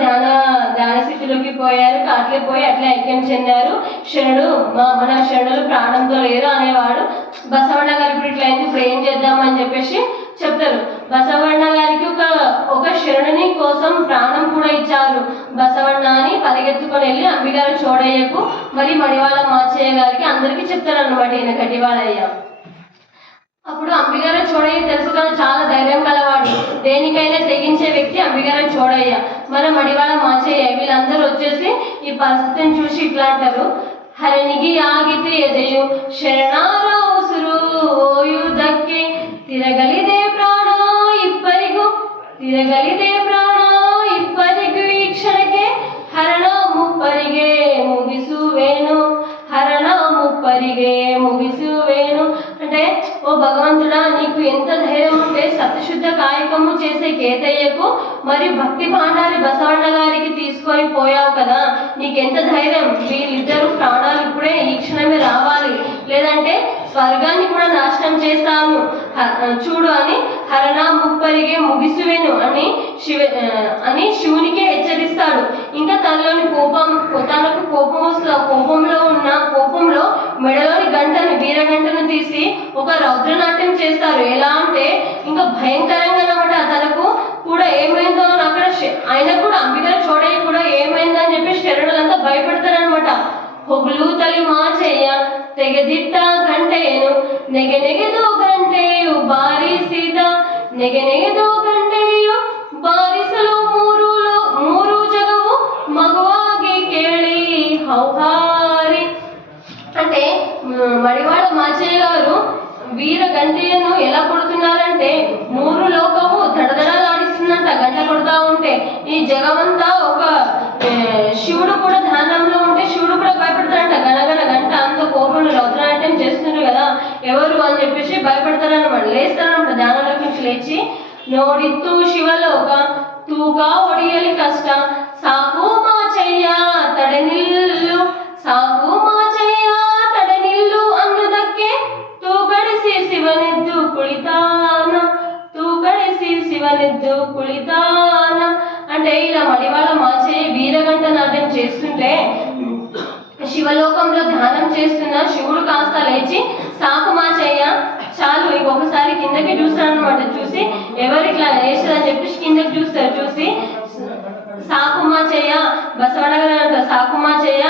ధ్యాన స్థితిలోకి పోయారు, అట్లే పోయి అట్లే ఐక్యం చెందారు. శరణుడు మన శరణులు ప్రాణంతో లేరు అనేవాడు. బసవಣ್ణ గారు ఇప్పుడు ఇట్లా అయింది, ఇప్పుడు ఏం చేద్దామని చెప్పేసి చెప్తారు. బసవಣ್ణ గారికి ఒక శరణుని కోసం ప్రాణం కూడా ఇచ్చారు బసవಣ್ణ అని పరిగెత్తుకొని వెళ్ళి అంబిగారు చోడయ్యకు మరి మడివాళ్ళ మాచయ్య గారికి అందరికీ చెప్తారన్నమాట ఈయన గటివాళయ్య. అప్పుడు అంబిగారు చోడయ్య తెలుసు కదా, చాలా ధైర్యం కలవాడు, దేనికైనా తెగించే వ్యక్తి అంబిగారు చోడయ్య. మన మడివాళ్ళ మాచయ్య వీళ్ళందరూ వచ్చేసి ఈ పరిస్థితిని చూసి ఇట్లా అంటారు. ಹರನಿಗೆ ಆಗಿತು ಎದೆಯು ಶರಣಾರ ಉಸುರು ಓಯುವುದಕ್ಕೆ ತಿರಗಲಿದೆ ಪ್ರಾಣ ಇಬ್ಬರಿಗೂ ತಿರಗಲಿದೆ ಪ್ರಾಣ ಇಬ್ಬರಿಗೂ ಈ ಕ್ಷಣಕ್ಕೆ ಹರಣ ಮುಪ್ಪರಿಗೆ ಮುಗಿಸುವೇನು హరణ ముప్పరిగే ముగిసువేను. అంటే ఓ భగవంతుడా, నీకు ఎంత ధైర్యం ఉంటే సత్యశుద్ధ కాయకము చేసే కేతయ్యకు మరి భక్తి భాండారి బసవಣ್ణ గారికి తీసుకొని పోయావు కదా, నీకెంత ధైర్యం. వీళ్ళిద్దరు ప్రాణాలు ఇప్పుడే ఈ క్షణమే రావాలి, లేదంటే స్వర్గాన్ని కూడా నాశనం చేస్తాను చూడు అని హరణ ముప్పరిగే ముగిసువేను అని శివునికే హెచ్చరిస్తాడు. ఇంకా తనలోని తనకు కోపంలో మెడలోని వీరగంటను తీసి ఒక రౌద్రనాట్యం చేస్తారు. ఎలా అంటే ఇంకా భయంకరంగా అన్నమాట. తనకు కూడా ఏమైందో అక్కడ ఆయన కూడా అంబిగారు చోడయ్య కూడా ఏమైందని చెప్పి శరణులంతా భయపడతారనమాట. ಹೊಗಳು ತಲೆ ಮಾಚಯ್ಯ ತೆಗೆದಿಟ್ಟ ಗಂಟೆಯನು ನೆಗೆದು ಗಂಟೆಯು ಬಾರಿಸಿದ ನೆಗೆದು ಗಂಟೆಯು ಬಾರಿಸಲು ಮೂರು ಜಗವು ಮಗುವಾಗಿ ಕೇಳಿ ಹೌಹಾರಿ. అంటే మడివాళ్ళ మాచయ్య గారు వీర గంటెను ఎలా కొడుతున్నారంటే మూడు లోకము దడదడలాడిస్తుందంట గంట కొడతా ఉంటే. ఈ జగమంతా ఒక శివుడు కూడా ధ్యానంలో ఉంటే శివుడు కూడా భయపడతాడంట. గనగన గంట అంత కోపంలో రౌద్రనాట్యం చేస్తున్నారు కదా ఎవరు అని చెప్పేసి భయపడతారనమాట. లేస్తారనమాట ధ్యానంలోకి నుంచి లేచి. ನೋಡಿತ್ತು ಶಿವಲೋಕ ತೂಕ ಒಡೆಯಲಿ ಕಷ್ಟ ಸಾಕು ಮಾಚಯ್ಯ ತಡೆ ನಿಲ್ಲು ಸಾಕು ಮಾಚಯ್ಯ ತಡೆ ನಿಲ್ಲು ಅನ್ನೋದಕ್ಕೆ ತೂಕಡಿಸಿ ಶಿವನೆದ್ದು ಕುಳಿತಾನ. అంటే ఇలా మడివాళ్ళ మాచయ్య వీరగంట నాట్యం చేస్తుంటే శివలోకంలో ధ్యానం చేస్తున్న శివుడు కాస్త లేచి సాకు మాచయ్య చాలు ఇంకొకసారి కిందకి చూస్తాడనమాట. చూసి ఎవరు ఇట్లా వేసారని చెప్పేసి కిందకి చూస్తారు. చూసి సాకు మాచయ్య బసవಣ್ణ గారు సాకు మాచయ్య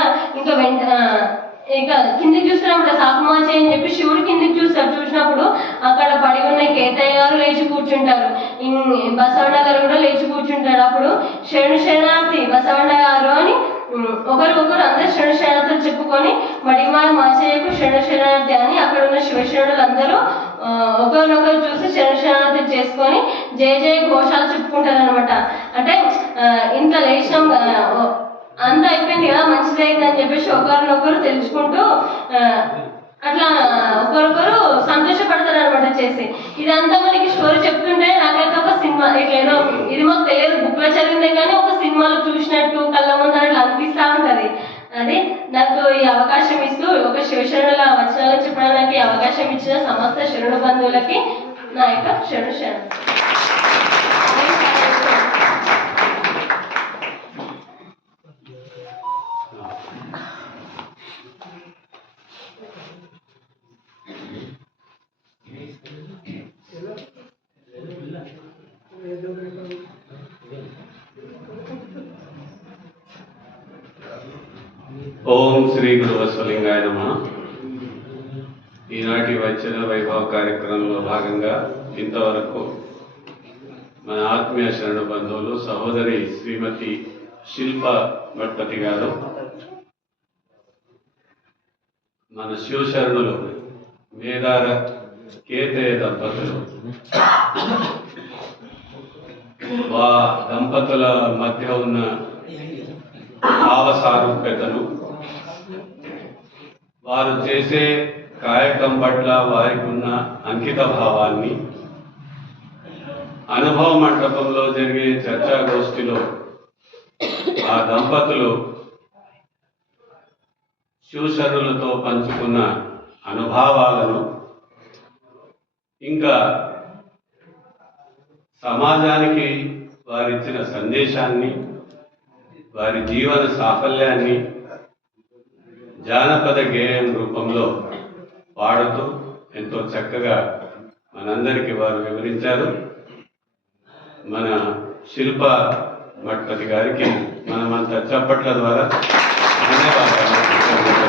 ఇంకా కిందికి చూస్తున్నప్పుడు సాకు మాచయ్య అని చెప్పి శివుడు కిందికి చూస్తారు. చూసినప్పుడు అక్కడ పడి ఉన్న కేతయ్య గారు లేచి కూర్చుంటారు, బసవಣ್ణ గారు కూడా లేచి కూర్చుంటారు. అప్పుడు శరణార్థి బసవಣ್ణ గారు అని ఒకరు అందరు శరణార్థులు చెప్పుకొని మడివాళ్ళ మాచయ్యకు శరణార్థి అని అక్కడ ఉన్న శివశరణులు అందరూ ఒకరినొకరు చూసి శరణార్థి చేసుకొని జయ జయ ఘోషాలు చెప్పుకుంటారు అనమాట. అంటే ఇంత లేచినాం అంత అయిపోయింది కదా, మంచిది అయింది అని చెప్పేసి ఒకరినొకరు తెలుసుకుంటూ అట్లా ఒకరొకరు సంతోషపడతారు అనమాట చేసి. ఇదంతా మనకి స్టోరీ చెప్తుంటే నాకైతే ఒక సినిమా ఇట్లేదో ఇది మాకు తెలియదు, బుక్ లో చదివిందే కానీ ఒక సినిమాలో చూసినట్టు కళ్ళ ముందు అట్లా అనిపిస్తా ఉంటది. అది నాకు ఈ అవకాశం ఇస్తూ ఒక శివశరణుల వచనాలు చెప్పడానికి అవకాశం ఇచ్చిన సమస్త శరణు బంధువులకి నా యొక్క శరణు. శ్రీ గురు బసవలింగాయ నమః. ఈనాటి వచన వైభవ కార్యక్రమంలో భాగంగా ఇంతవరకు మన ఆత్మీయ శరణ బంధువులు సహోదరి శ్రీమతి శిల్ప గణపతి గారు, మన శివశరణులు మేదార కేతయ దంపతులు, దంపతుల మధ్య ఉన్న భావ సారూప్యతను, వారు చేసే కాయకం పట్ల వారికి ఉన్న అంకిత భావాన్ని, అనుభవ మండపంలో జరిగే చర్చాగోష్ఠిలో ఆ దంపతులు శివశరణులతో పంచుకున్న అనుభవాలను, ఇంకా సమాజానికి వారిచ్చిన సందేశాన్ని, వారి జీవన సాఫల్యాన్ని జానపద గేయం రూపంలో పాడుతూ ఎంతో చక్కగా మనందరికీ వారు వివరించారు. మన శిల్ప మఠపతి గారికి మనమంతా చప్పట్ల ద్వారా ధన్యవాదాలు